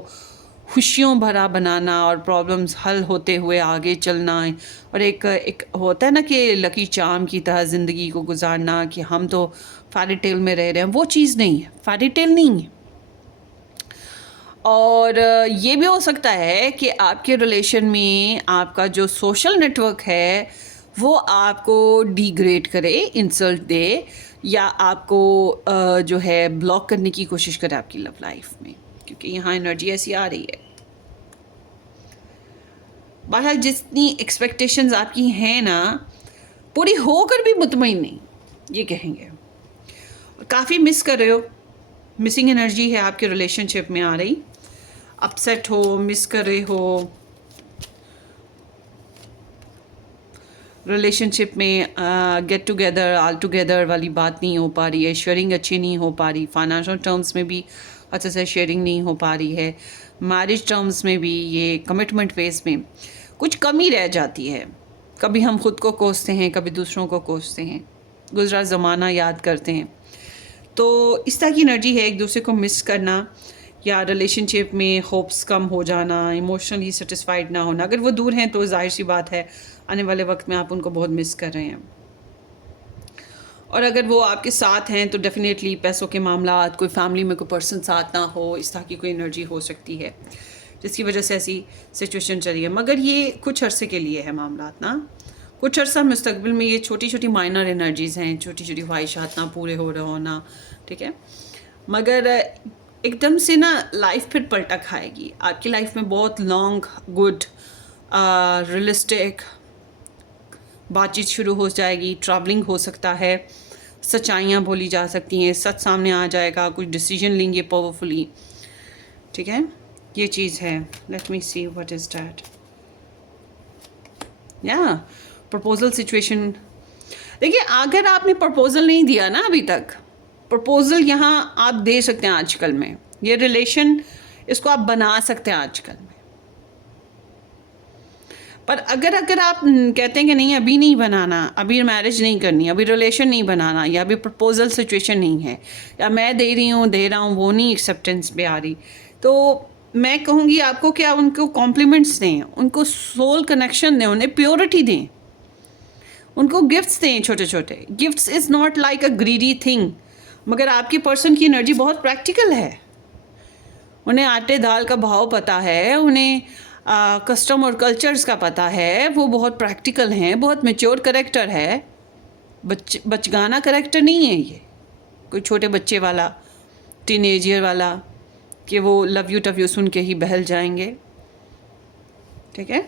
खुशियों भरा बनाना और प्रॉब्लम्स हल होते हुए आगे चलना है, और एक होता है ना कि लकी चार्म की तरह ज़िंदगी को गुजारना कि हम तो फेरी टेल में रह रहे हैं, वो चीज़ नहीं है, फेरी टेल नहीं है। और ये भी हो सकता है कि आपके रिलेशन में आपका जो सोशल नेटवर्क है वो आपको डिग्रेड करे, इंसल्ट दे, या आपको जो है ब्लॉक करने की कोशिश करे आपकी लव लाइफ में, क्योंकि यहाँ एनर्जी ऐसी आ रही है। बहरहाल जितनी एक्सपेक्टेशंस आपकी हैं ना, पूरी होकर भी मुतमईन नहीं, ये कहेंगे। काफ़ी मिस कर रहे हो, मिसिंग एनर्जी है आपके रिलेशनशिप में आ रही, अपसेट हो, मिस कर रहे हो, रिलेशनशिप में गेट टुगेदर ऑल टुगेदर वाली बात नहीं हो पा रही है, शेयरिंग अच्छी नहीं हो पा रही, फाइनेंशियल टर्म्स में भी अच्छे से शेयरिंग नहीं हो पा रही है, मैरिज टर्म्स में भी ये कमिटमेंट फेज में कुछ कमी रह जाती है। कभी हम खुद को कोसते हैं, कभी दूसरों को कोसते हैं, गुजरा ज़माना याद करते हैं। तो इस तरह की एनर्जी है, एक दूसरे को मिस करना या रिलेशनशिप में होप्स कम हो जाना, इमोशनली सेटिस्फाइड ना होना। अगर वो दूर हैं तो जाहिर सी बात है आने वाले वक्त में आप उनको बहुत मिस कर रहे हैं, और अगर वो आपके साथ हैं तो डेफिनेटली पैसों के मामला, कोई फैमिली में कोई पर्सन साथ ना हो, इस तरह की कोई एनर्जी हो सकती है जिसकी वजह से ऐसी सिचुएशन चली है। मगर ये कुछ अरसे के लिए है मामला ना, कुछ अर्सा मुस्तकबिल में ये छोटी छोटी माइनर एनर्जीज़ हैं, छोटी छोटी ख्वाहिशात ना पूरे हो रहे हो ना, ठीक है। मगर एकदम से ना लाइफ फिर पलटा खाएगी आपकी लाइफ में, बहुत लॉन्ग गुड रियलिस्टिक बातचीत शुरू हो जाएगी, ट्रैवलिंग हो सकता है, सच्चाइयाँ बोली जा सकती हैं, सच सामने आ जाएगा, कुछ डिसीजन लेंगे पावरफुली, ठीक है। ये चीज़ है। Let me see what is that. या प्रपोजल सिचुएशन, देखिए अगर आपने प्रपोजल नहीं दिया ना अभी तक, प्रपोजल यहाँ आप दे सकते हैं आजकल में, ये रिलेशन इसको आप बना सकते हैं आजकल में। पर अगर आप कहते हैं कि नहीं अभी नहीं बनाना, अभी मैरिज नहीं करनी, अभी रिलेशन नहीं बनाना, या अभी प्रपोजल सिचुएशन नहीं है, या मैं दे रहा हूँ वो नहीं एक्सेप्टेंस पे आ रही, तो मैं कहूँगी आपको कि आप उनको कॉम्प्लीमेंट्स दें, उनको सोल कनेक्शन दें, उन्हें प्योरिटी दें, उनको गिफ्ट्स दें, छोटे छोटे gifts. Is not like a greedy thing, मगर आपकी पर्सन की एनर्जी बहुत प्रैक्टिकल है, उन्हें आटे दाल का भाव पता है, उन्हें कस्टम और कल्चर्स का पता है, वो बहुत प्रैक्टिकल हैं, बहुत मैच्योर करेक्टर है, बचगाना करेक्टर नहीं है ये कोई छोटे बच्चे वाला, टीनेजर वाला कि वो लव यू टव यू सुन के ही बहल जाएंगे, ठीक है।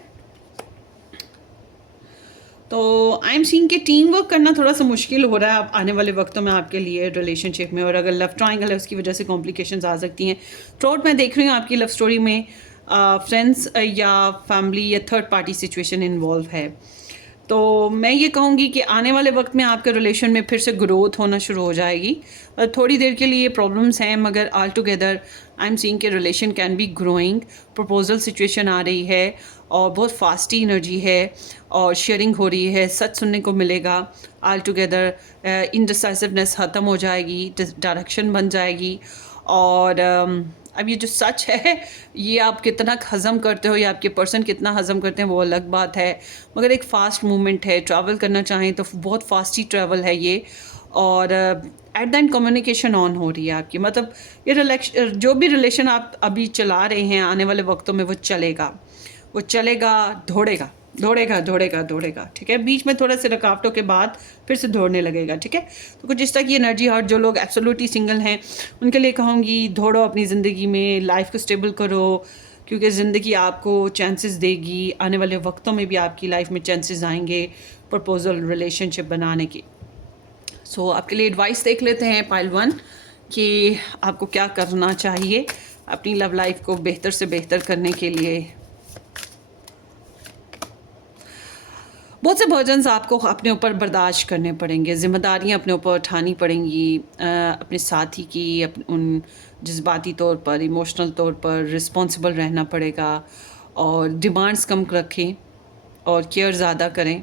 तो आई एम सीइंग कि टीम वर्क करना थोड़ा सा मुश्किल हो रहा है आने वाले वक्तों में आपके लिए रिलेशनशिप में, और अगर लव ट्रायंगल है उसकी वजह से कॉम्प्लिकेशंस आ सकती हैं। थ्रोट मैं देख रही हूँ आपकी लव स्टोरी में फ्रेंड्स या फैमिली या थर्ड पार्टी सिचुएशन इन्वॉल्व है, तो मैं ये कहूँगी कि आने वाले वक्त में आपके रिलेशन में फिर से ग्रोथ होना शुरू हो जाएगी। थोड़ी देर के लिए प्रॉब्लम्स हैं, मगर all together I am seeing कि relation can be growing. Proposal situation आ रही है और बहुत फास्टी एनर्जी है और शेयरिंग हो रही है, सच सुनने को मिलेगा। ऑल टुगेदर इनडिसाइसिवनेस ख़त्म हो जाएगी, डायरेक्शन बन जाएगी। और अब ये जो सच है, ये आप कितना हज़म करते हो या आपके पर्सन कितना हज़म करते हैं वो अलग बात है, मगर एक फ़ास्ट मूवमेंट है। ट्रैवल करना चाहें तो बहुत फास्टी ट्रैवल है ये। और at the end communication on हो रही है आपकी, मतलब ये जो भी रिलेशन आप अभी चला रहे हैं आने वाले वक्तों में वो चलेगा, दौड़ेगा दौड़ेगा दौड़ेगा दौड़ेगा, ठीक है। बीच में थोड़ा से रुकावटों के बाद फिर से दौड़ने लगेगा, ठीक है। तो कुछ इस तरह की एनर्जी। और जो लोग एब्सोल्युटली सिंगल हैं उनके लिए कहूँगी दौड़ो अपनी ज़िंदगी में, लाइफ को स्टेबल करो, क्योंकि ज़िंदगी आपको चांसेस देगी। आने वाले वक्तों में भी आपकी लाइफ में चांसेस आएंगे प्रपोजल रिलेशनशिप बनाने के। सो आपके लिए एडवाइस देख लेते हैं पाइल 1 कि आपको क्या करना चाहिए अपनी लव लाइफ को बेहतर से बेहतर करने के लिए। बहुत से बर्डन्स आपको अपने ऊपर बर्दाश्त करने पड़ेंगे, ज़िम्मेदारियाँ अपने ऊपर उठानी पड़ेंगी, अपने साथी की उन जज्बाती तौर पर, इमोशनल तौर पर रिस्पॉन्सिबल रहना पड़ेगा और डिमांड्स कम रखें और केयर ज़्यादा करें।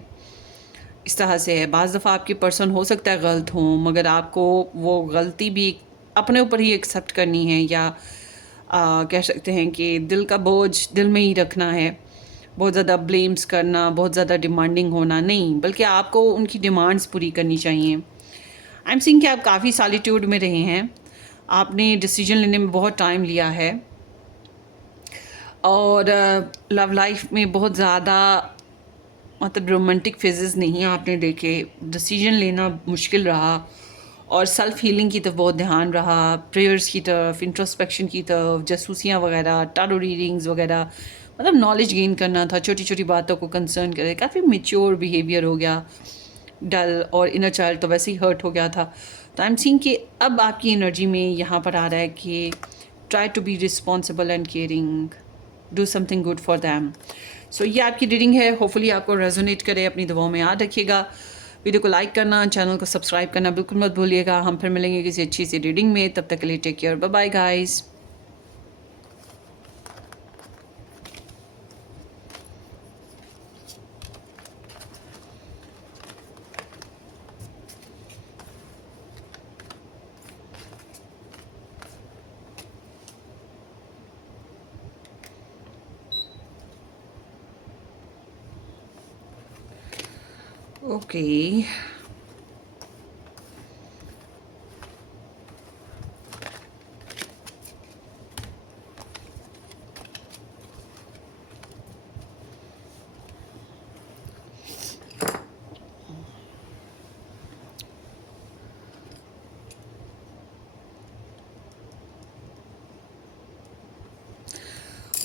इस तरह से है। बाज़ दफ़ा आपके पर्सन हो सकता है गलत हों, मगर आपको वो गलती भी अपने ऊपर ही एक्सेप्ट करनी है, या कह सकते हैं कि दिल का बोझ दिल में ही रखना है। बहुत ज़्यादा ब्लेम्स करना, बहुत ज़्यादा डिमांडिंग होना नहीं, बल्कि आपको उनकी डिमांड्स पूरी करनी चाहिए। आई एम सीइंग कि आप काफ़ी सॉलिट्यूड में रहे हैं, आपने डिसीजन लेने में बहुत टाइम लिया है और लव लाइफ में बहुत ज़्यादा मतलब रोमांटिक फेजेस नहीं आपने देखे। डिसीजन लेना मुश्किल रहा और सेल्फ हीलिंग की तरफ बहुत ध्यान रहा, प्रेयर्स की तरफ, इंट्रोस्पेक्शन की तरफ, जासूसियाँ वगैरह, टारो रीडिंग्स वगैरह, मतलब नॉलेज गेन करना था, छोटी छोटी बातों को कंसर्न करे। काफ़ी मेच्योर बिहेवियर हो गया, डल और इनर चाइल्ड तो वैसे ही हर्ट हो गया था। तो आई एम सीइंग कि अब आपकी एनर्जी में यहाँ पर आ रहा है कि try to be responsible and caring, do something good for them. So ये आपकी रीडिंग है, होपफुली आपको रेजोनेट करे। अपनी दुआओं में याद रखिएगा, वीडियो को लाइक करना, चैनल को सब्सक्राइब करना बिल्कुल मत भूलिएगा। हम फिर मिलेंगे किसी अच्छी सी रीडिंग में, तब तक के लिए take care, bye bye guys. Okay.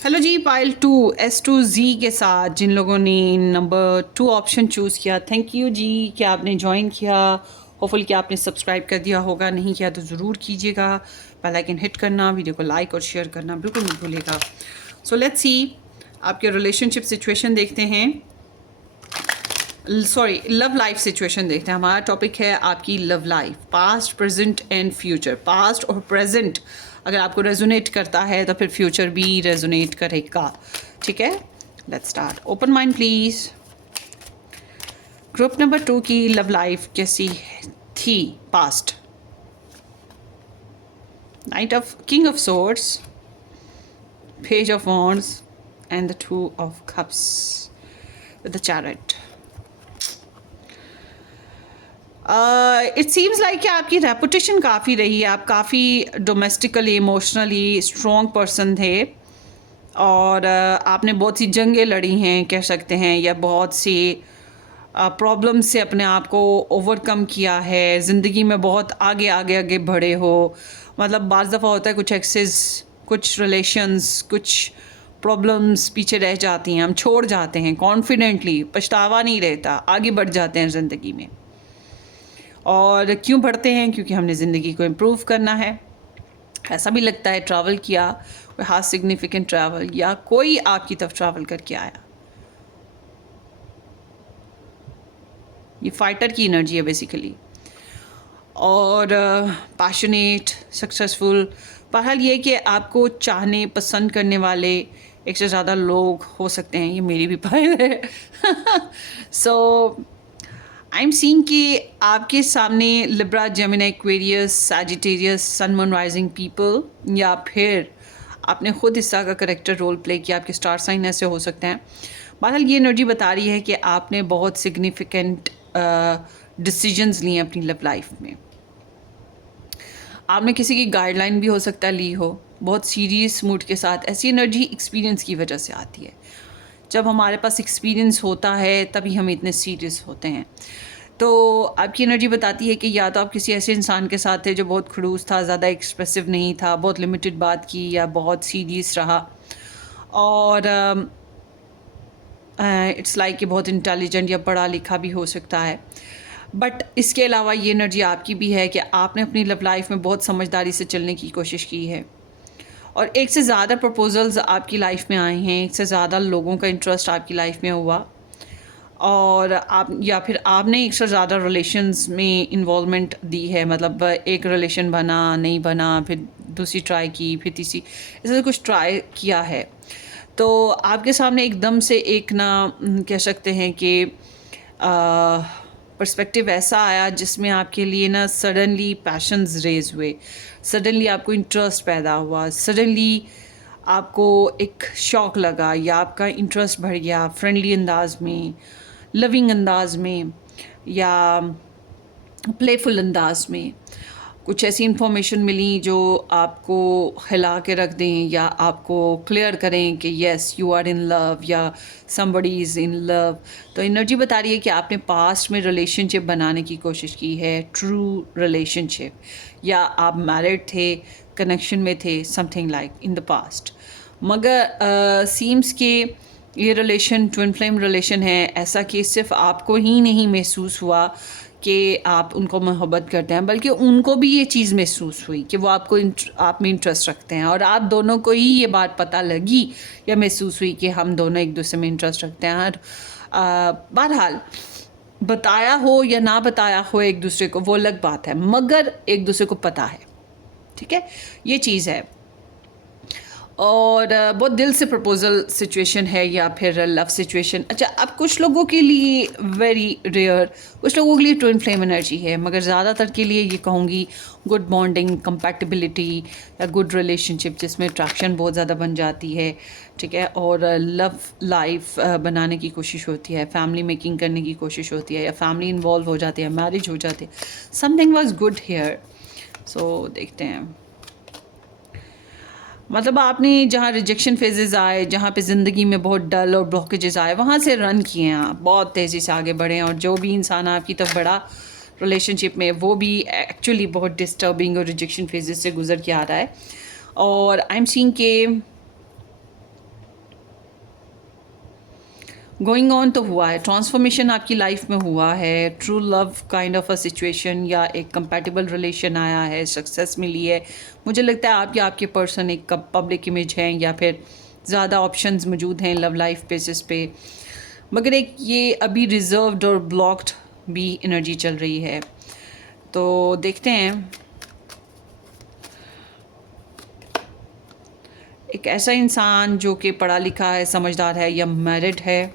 Hello जी, पाइल 2 S2Z के साथ जिन लोगों ने नंबर 2 ऑप्शन चूज़ किया, थैंक यू जी कि आपने ज्वाइन किया। होपफुल कि आपने सब्सक्राइब कर दिया होगा, नहीं किया तो ज़रूर कीजिएगा। बेल आइकन हिट करना, वीडियो को लाइक और शेयर करना बिल्कुल मत भूलिएगा। सो लेट्स सी आपके रिलेशनशिप सिचुएशन देखते हैं, सॉरी लव लाइफ सिचुएशन देखते हैं। हमारा टॉपिक है आपकी love life, past, present and future. Past और प्रेजेंट अगर आपको रेजोनेट करता है तो फिर फ्यूचर भी रेजोनेट करेगा, ठीक है। Let's start. Open mind please. Group number 2 की लव लाइफ कैसी थी past? Night of king of swords, page of wands and the 2 of cups with the chariot. It seems like कि आपकी रेपुटेशन काफ़ी रही है, आप काफ़ी डोमेस्टिकली इमोशनली स्ट्रॉन्ग पर्सन थे और आपने बहुत सी जंगें लड़ी हैं कह सकते हैं, या बहुत सी प्रॉब्लम से अपने आप को ओवरकम किया है। ज़िंदगी में बहुत आगे आगे आगे बढ़े हो। मतलब बाज़ दफ़ा होता है कुछ एक्सेस, कुछ रिलेशंस, कुछ प्रॉब्लम्स पीछे रह जाती हैं, हम छोड़ जाते हैं कॉन्फिडेंटली, पछतावा नहीं रहता, आगे बढ़ जाते हैं ज़िंदगी में। और क्यों बढ़ते हैं? क्योंकि हमने ज़िंदगी को इम्प्रूव करना है। ऐसा भी लगता है ट्रैवल किया, कोई हाथ सिग्निफिकेंट ट्रैवल, या कोई आपकी तरफ ट्रैवल करके आया। ये फाइटर की एनर्जी है बेसिकली। और पैशनेट, सक्सेसफुल, बहरहाल ये कि आपको चाहने पसंद करने वाले एक से ज़्यादा लोग हो सकते हैं। ये मेरी भी फाइल है। सो आई एम सीइंग कि आपके सामने Libra, Gemini, Aquarius, Sagittarius, sun moon rising people, या फिर आपने खुद इस तरह का करेक्टर रोल प्ले किया, आपके स्टार साइन ऐसे हो सकते हैं। बहरहाल ये एनर्जी बता रही है कि आपने बहुत सिग्निफिकेंट डिसीजंस लिए अपनी लव लाइफ में। आपने किसी की गाइडलाइन भी हो सकता है ली हो, बहुत सीरियस मूड के साथ। ऐसी एनर्जी एक्सपीरियंस की वजह से आती है। जब हमारे पास एक्सपीरियंस होता है तभी हम इतने सीरियस होते हैं। तो आपकी एनर्जी बताती है कि या तो आप किसी ऐसे इंसान के साथ थे जो बहुत खड़ूस था, ज़्यादा एक्सप्रेसिव नहीं था, बहुत लिमिटेड बात की, या बहुत सीरियस रहा। और इट्स लाइक कि बहुत इंटेलिजेंट या पढ़ा लिखा भी हो सकता है। बट इसके अलावा ये एनर्जी आपकी भी है कि आपने अपनी लव लाइफ में बहुत समझदारी से चलने की कोशिश की है, और एक से ज़्यादा प्रपोजल्स आपकी लाइफ में आए हैं, एक से ज़्यादा लोगों का इंटरेस्ट आपकी लाइफ में हुआ, और आप या फिर आपने एक से ज़्यादा रिलेशंस में इन्वॉल्वमेंट दी है। मतलब एक रिलेशन बना, नहीं बना, फिर दूसरी ट्राई की, फिर तीसरी, ऐसा कुछ ट्राई किया है। तो आपके सामने एकदम से एक ना कह सकते हैं कि पर्सपेक्टिव ऐसा आया जिसमें आपके लिए ना सडनली पैशंस रेज हुए, सडनली आपको इंटरेस्ट पैदा हुआ, सडनली आपको एक शौक़ लगा, या आपका इंटरेस्ट बढ़ गया फ्रेंडली अंदाज में, लविंग अंदाज में, या प्लेफुल अंदाज में। कुछ ऐसी इन्फॉर्मेशन मिली जो आपको हिला के रख दें, या आपको क्लियर करें कि yes you are in love, या समबडी इज़ इन लव। तो एनर्जी बता रही है कि आपने पास्ट में रिलेशनशिप बनाने की कोशिश की है, ट्रू रिलेशनशिप, या आप मैरिड थे, कनेक्शन में थे, something like in the past. मगर सीम्स के ये रिलेशन ट्विन फ्लेम रिलेशन है, ऐसा कि सिर्फ आपको ही नहीं महसूस हुआ कि आप उनको मोहब्बत करते हैं, बल्कि उनको भी ये चीज़ महसूस हुई कि वो आपको आप में इंटरेस्ट रखते हैं, और आप दोनों को ही ये बात पता लगी या महसूस हुई कि हम दोनों एक दूसरे में इंटरेस्ट रखते हैं। और बहरहाल बताया हो या ना बताया हो एक दूसरे को वो अलग बात है, मगर एक दूसरे को पता है, ठीक है, ये चीज़ है। और बहुत दिल से प्रपोज़ल सिचुएशन है, या फिर लव सिचुएशन। अच्छा, अब कुछ लोगों के लिए वेरी रेयर, कुछ लोगों के लिए ट्विन फ्लेम एनर्जी है, मगर ज़्यादातर के लिए ये कहूँगी गुड बॉन्डिंग, कंपैटिबिलिटी, या गुड रिलेशनशिप जिसमें अट्रैक्शन बहुत ज़्यादा बन जाती है, ठीक है, और लव लाइफ बनाने की कोशिश होती है, फैमिली मेकिंग करने की कोशिश होती है, या फैमिली इन्वॉल्व हो जाती है, मैरिज हो जाती है। Something was good here. So देखते हैं, मतलब आपने जहाँ रिजेक्शन फेजेस आए, जहाँ पे ज़िंदगी में बहुत डल और ब्लॉकेजेस आए, वहाँ से रन किए हैं आप, बहुत तेज़ी से आगे बढ़े हैं। और जो भी इंसान आपकी तरफ बड़ा रिलेशनशिप में, वो भी एक्चुअली बहुत डिस्टर्बिंग और रिजेक्शन फेजेस से गुजर के आ रहा है। और आई एम सीइंग के गोइंग ऑन तो हुआ है, ट्रांसफॉर्मेशन आपकी लाइफ में हुआ है, true love kind of a situation, या एक कंपैटिबल रिलेशन आया है, सक्सेस मिली है। मुझे लगता है आप या आपके पर्सन एक पब्लिक इमेज हैं, या फिर ज़्यादा ऑप्शंस मौजूद हैं लव लाइफ बेसिस पे, मगर एक ये अभी रिजर्व्ड और ब्लॉक्ड भी एनर्जी चल रही है। तो देखते हैं, एक ऐसा इंसान जो कि पढ़ा लिखा है, समझदार है, या मैरिड है,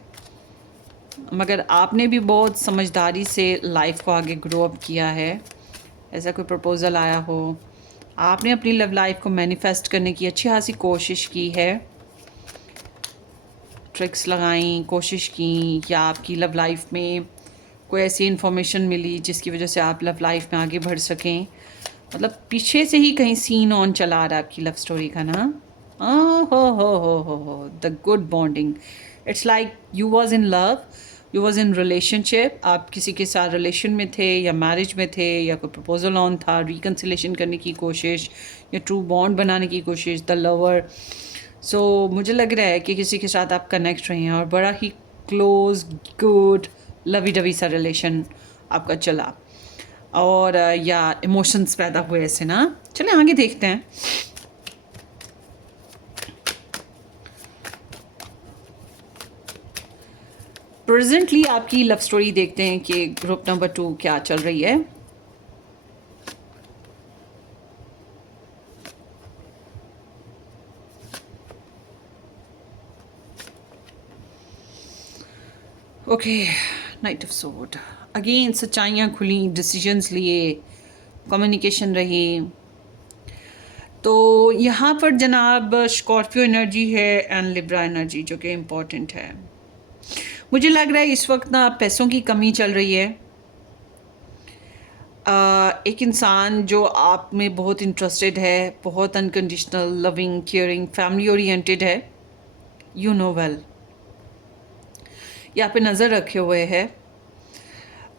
मगर आपने भी बहुत समझदारी से लाइफ को आगे ग्रो अप किया है। ऐसा कोई प्रपोज़ल आया हो, आपने अपनी लव लाइफ को मैनिफेस्ट करने की अच्छी खासी कोशिश की है, ट्रिक्स लगाई, कोशिश की, या आपकी लव लाइफ में कोई ऐसी इन्फॉर्मेशन मिली जिसकी वजह से आप लव लाइफ में आगे बढ़ सकें। मतलब पीछे से ही कहीं सीन ऑन चला आ रहा है आपकी लव स्टोरी का ना। हो the good bonding, it's like you was in love, you was in relationship, आप किसी के साथ रिलेशन में थे, या मैरिज में थे, या कोई प्रपोजल ऑन था, रिकन्सिलेशन करने की कोशिश, या ट्रू बॉन्ड बनाने की कोशिश, द लवर। सो मुझे लग रहा है कि किसी के साथ आप कनेक्ट रहे हैं, और बड़ा ही क्लोज, गुड, लवी डवी सा रिलेशन आपका चला, और या इमोशंस पैदा हुए ऐसे ना। चलें आगे देखते हैं। प्रेजेंटली आपकी लव स्टोरी देखते हैं कि ग्रुप नंबर 2 क्या चल रही है। Okay, knight of sword again, सच्चाइयाँ खुली, डिसीजंस लिए, कम्युनिकेशन रही। तो यहाँ पर जनाब स्कॉर्पियो एनर्जी है एंड लिब्रा एनर्जी, जो कि इम्पोर्टेंट है। मुझे लग रहा है इस वक्त ना पैसों की कमी चल रही है। एक इंसान जो आप में बहुत इंटरेस्टेड है, बहुत unconditional, loving, caring, family oriented है, यू नो वेल, ये आप पे नज़र रखे हुए है।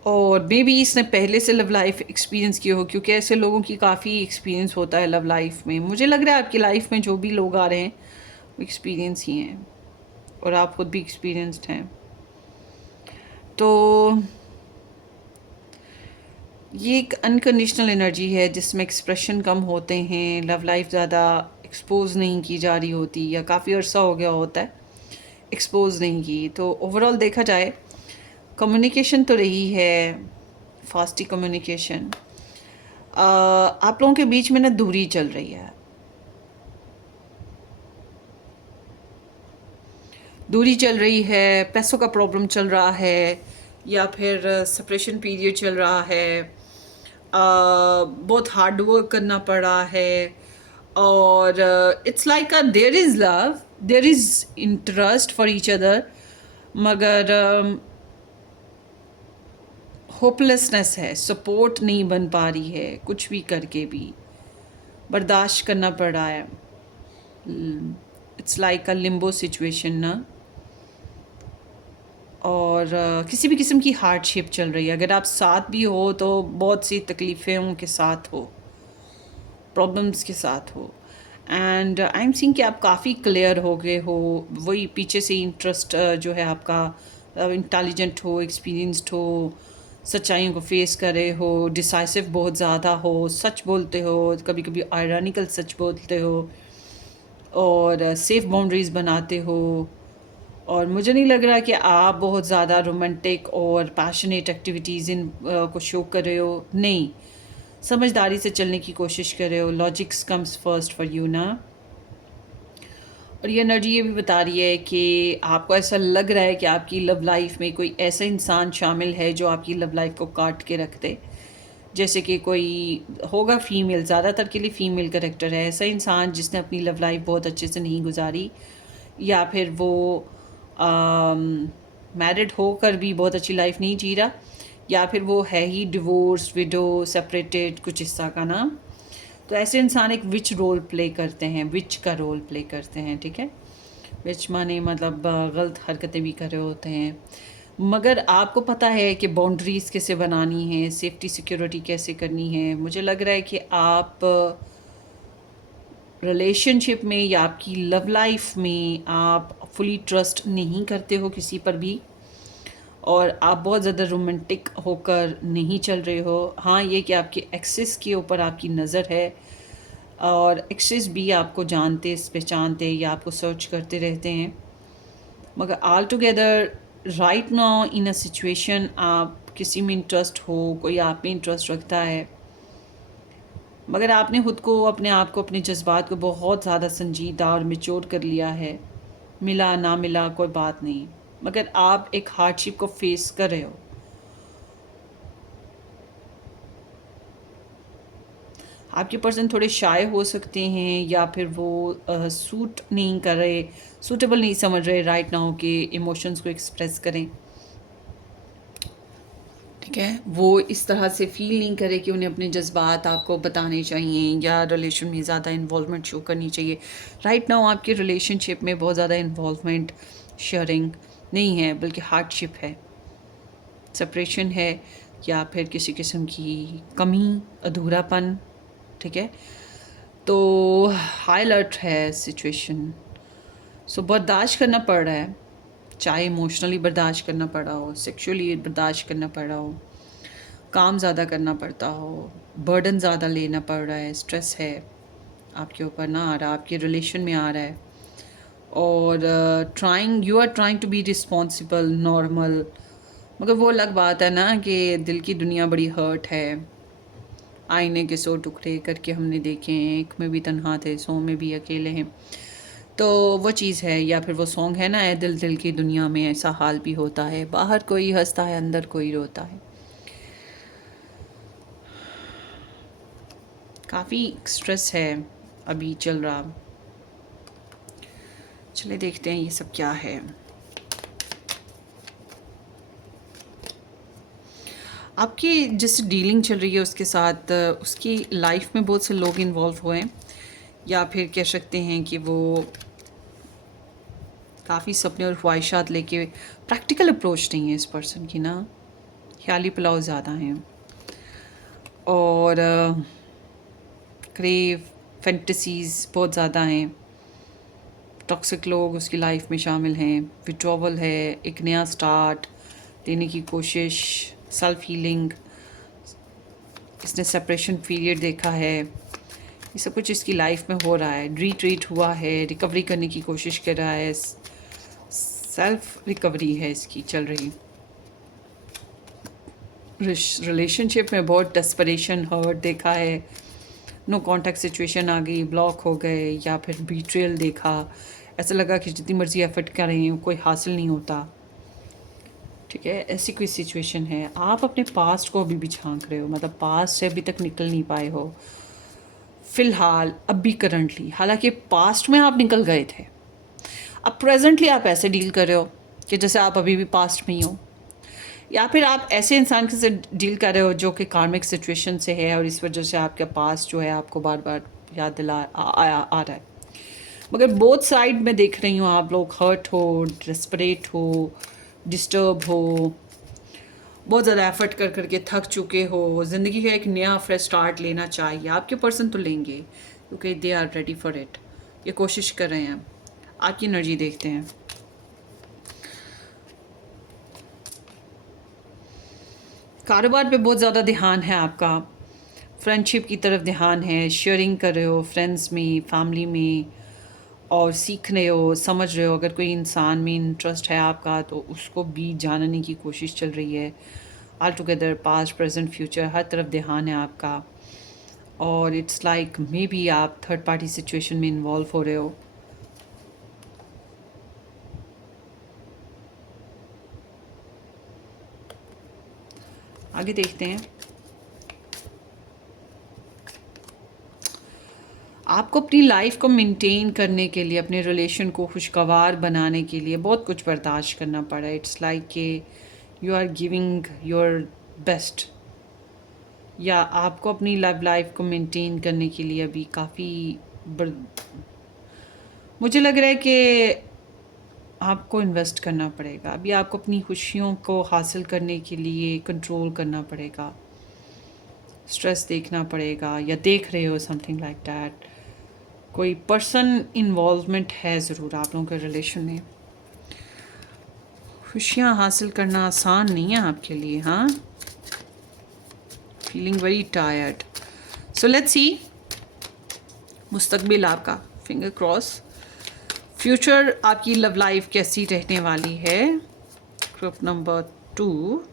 और मे बी इसने पहले से लव लाइफ एक्सपीरियंस की हो, क्योंकि ऐसे लोगों की काफ़ी एक्सपीरियंस होता है लव लाइफ में। मुझे लग रहा है आपकी लाइफ में जो भी लोग आ रहे हैं वो एक्सपीरियंस ही हैं, और आप खुद भी एक्सपीरियंस्ड हैं। तो ये एक अनकंडीशनल एनर्जी है जिसमें एक्सप्रेशन कम होते हैं, लव लाइफ ज़्यादा एक्सपोज नहीं की जा रही होती, या काफ़ी अर्सा हो गया होता है एक्सपोज नहीं की। तो ओवरऑल देखा जाए कम्युनिकेशन तो रही है, फास्टी कम्युनिकेशन। आप लोगों के बीच में ना दूरी चल रही है, दूरी चल रही है, पैसों का प्रॉब्लम चल रहा है, या फिर सेपरेशन पीरियड चल रहा है। बहुत हार्ड वर्क करना पड़ रहा है, और it's like there is love, there is interest for each other, मगर होपलेसनेस है, सपोर्ट नहीं बन पा रही है, कुछ भी करके भी बर्दाश्त करना पड़ रहा है। It's like a Limbo situation ना। और किसी भी किस्म की हार्डशिप चल रही है। अगर आप साथ भी हो तो बहुत सी तकलीफ़ों के साथ हो, प्रॉब्लम्स के साथ हो। एंड आई एम सीइंग कि आप काफ़ी क्लियर हो गए हो, वही पीछे से इंटरेस्ट जो है आपका, इंटेलिजेंट हो, एक्सपीरियंस्ड हो, सच्चाइयों को फेस करे हो, डिसाइसिव बहुत ज़्यादा हो, सच बोलते हो, कभी कभी आयरनिकल सच बोलते हो, और सेफ बाउंड्रीज बनाते हो। और मुझे नहीं लग रहा कि आप बहुत ज़्यादा रोमांटिक और पैशनेट एक्टिविटीज़ इन को शो कर रहे हो, नहीं, समझदारी से चलने की कोशिश कर रहे हो। Logics comes first for you ना। और ये एनर्जी ये भी बता रही है कि आपको ऐसा लग रहा है कि आपकी लव लाइफ में कोई ऐसा इंसान शामिल है जो आपकी लव लाइफ को काट के रख दे। जैसे कि कोई होगा फीमेल, ज़्यादातर के लिए फ़ीमेल करेक्टर है, ऐसा इंसान जिसने अपनी लव लाइफ बहुत अच्छे से नहीं गुजारी, या फिर वो मैरिड होकर भी बहुत अच्छी लाइफ नहीं जी रहा, या फिर वो है ही डिवोर्स, विडो, सेपरेटेड, कुछ हिस्सा का नाम। तो ऐसे इंसान एक विच रोल प्ले करते हैं, विच का रोल प्ले करते हैं, ठीक है। विच माने मतलब गलत हरकतें भी कर रहे होते हैं, मगर आपको पता है कि बाउंड्रीज़ कैसे बनानी है, सेफ्टी सिक्योरिटी कैसे करनी है। मुझे लग रहा है कि आप रिलेशनशिप में या आपकी लव लाइफ में आप फुली ट्रस्ट नहीं करते हो किसी पर भी, और आप बहुत ज़्यादा रोमांटिक होकर नहीं चल रहे हो। हाँ, ये कि आपके एक्सेस के ऊपर आपकी नज़र है, और एक्सेस भी आपको जानते पहचानते या आपको सर्च करते रहते हैं, मगर all together right now in a situation आप किसी में इंटरेस्ट हो, कोई आप में इंटरेस्ट रखता है, मगर आपने खुद को, अपने आप को, अपने जज्बात को बहुत ज़्यादा संजीदा और मेच्योर कर लिया है। मिला ना मिला कोई बात नहीं, मगर आप एक हार्डशिप को फेस कर रहे हो। आपके पर्सन थोड़े शाय हो सकते हैं, या फिर वो सूट नहीं कर रहे, सूटेबल नहीं समझ रहे राइट नाउ के इमोशंस को एक्सप्रेस करें, ठीक है। वो इस तरह से फील नहीं करे कि उन्हें अपने जज्बात आपको बताने चाहिए, या रिलेशन में ज़्यादा इन्वॉल्वमेंट शो करनी चाहिए। राइट नाउ आपके रिलेशनशिप में बहुत ज़्यादा इन्वॉल्वमेंट, शेयरिंग नहीं है, बल्कि हार्डशिप है, सेपरेशन है, या फिर किसी किस्म की कमी, अधूरापन, ठीक है। तो हाई अलर्ट है सिचुएशन। सो बर्दाश्त करना पड़ रहा है, चाहे इमोशनली बर्दाश्त करना पड़ा हो, सेक्सुअली बर्दाश्त करना पड़ा हो, काम ज़्यादा करना पड़ता हो, बर्डन ज़्यादा लेना पड़ रहा है, स्ट्रेस है आपके ऊपर ना आ रहा, आपके रिलेशन में आ रहा है। और you are trying to be responsible normal, मगर वो अलग बात है ना कि दिल की दुनिया बड़ी हर्ट है। आईने के 100 टुकड़े करके हमने देखे हैं, एक में भी तन्हा थे 100 में भी अकेले हैं। तो वो चीज़ है, या फिर वो सॉन्ग है ना, ए दिल दिल की दुनिया में ऐसा हाल भी होता है, बाहर कोई हंसता है अंदर कोई रोता है। काफ़ी स्ट्रेस है अभी चल रहा। चले देखते हैं ये सब क्या है। आपकी जिस डीलिंग चल रही है उसके साथ उसकी लाइफ में बहुत से लोग इन्वॉल्व हुए हैं, या फिर कह सकते हैं कि वो काफ़ी सपने और ख्वाहिशात लेके, प्रैक्टिकल अप्रोच नहीं है इस पर्सन की ना, ख्याली पुलाव ज़्यादा हैं और क्रेव फैंटेसीज़ बहुत ज़्यादा हैं। टॉक्सिक लोग उसकी लाइफ में शामिल हैं, विड्रॉवल है, एक नया स्टार्ट लेने की कोशिश, सेल्फ हीलिंग, इसने सेपरेशन पीरियड देखा है, ये सब कुछ इसकी लाइफ में हो रहा है। रिट्रीट हुआ है, रिकवरी करने की कोशिश कर रहा है, सेल्फ रिकवरी है इसकी चल रही। रिलेशनशिप में बहुत डेस्परेशन हर्ट देखा है, नो कॉन्टैक्ट सिचुएशन आ गई, ब्लॉक हो गए, या फिर बीट्रेयल देखा, ऐसा लगा कि जितनी मर्जी एफर्ट कर रहे हैं कोई हासिल नहीं होता। ठीक है, ऐसी कोई सिचुएशन है। आप अपने पास्ट को अभी भी झांक रहे हो, मतलब पास्ट से अभी तक निकल नहीं पाए हो फिलहाल, अभी करंटली। हालांकि पास्ट में आप निकल गए थे, अब प्रेजेंटली आप ऐसे डील कर रहे हो कि जैसे आप अभी भी पास्ट में ही हो, या फिर आप ऐसे इंसान के साथ डील कर रहे हो जो कि कार्मिक सिचुएशन से है और इस वजह से आपके पास जो है आपको बार बार याद आ रहा है। मगर बोथ साइड में देख रही हूँ, आप लोग हर्ट हो, डेस्परेट हो, डिस्टर्ब हो, बहुत ज़्यादा एफर्ट कर करके थक चुके हो, ज़िंदगी का एक नया फ्रेश स्टार्ट लेना चाहिए। आपके पर्सन तो लेंगे क्योंकि they are ready for it, ये कोशिश कर रहे हैं। आपकी एनर्जी देखते हैं। कारोबार पे बहुत ज़्यादा ध्यान है आपका, फ्रेंडशिप की तरफ ध्यान है, शेयरिंग कर रहे हो फ्रेंड्स में, फैमिली में, और सीख रहे हो, समझ रहे हो। अगर कोई इंसान में इंटरेस्ट है आपका तो उसको भी जानने की कोशिश चल रही है। All together past present future हर तरफ ध्यान है आपका, और इट्स लाइक मे बी आप थर्ड पार्टी सिचुएशन में इन्वॉल्व हो रहे हो। आगे देखते हैं। आपको अपनी लाइफ को मेंटेन करने के लिए, अपने रिलेशन को खुशगवार बनाने के लिए बहुत कुछ बर्दाश्त करना पड़ा। इट्स लाइक कि you are giving your best, या आपको अपनी लव लाइफ को मेंटेन करने के लिए अभी काफ़ी मुझे लग रहा है कि आपको इन्वेस्ट करना पड़ेगा। अभी आपको अपनी खुशियों को हासिल करने के लिए कंट्रोल करना पड़ेगा, स्ट्रेस देखना पड़ेगा, या देख रहे हो समथिंग लाइक दैट। कोई पर्सन इन्वॉल्वमेंट है ज़रूर आप लोगों के रिलेशन में। खुशियाँ हासिल करना आसान नहीं है आपके लिए। हाँ, feeling very tired. So let's see मुस्तकबिल आपका, फिंगर क्रॉस। फ्यूचर आपकी लव लाइफ कैसी रहने वाली है। Group number 2,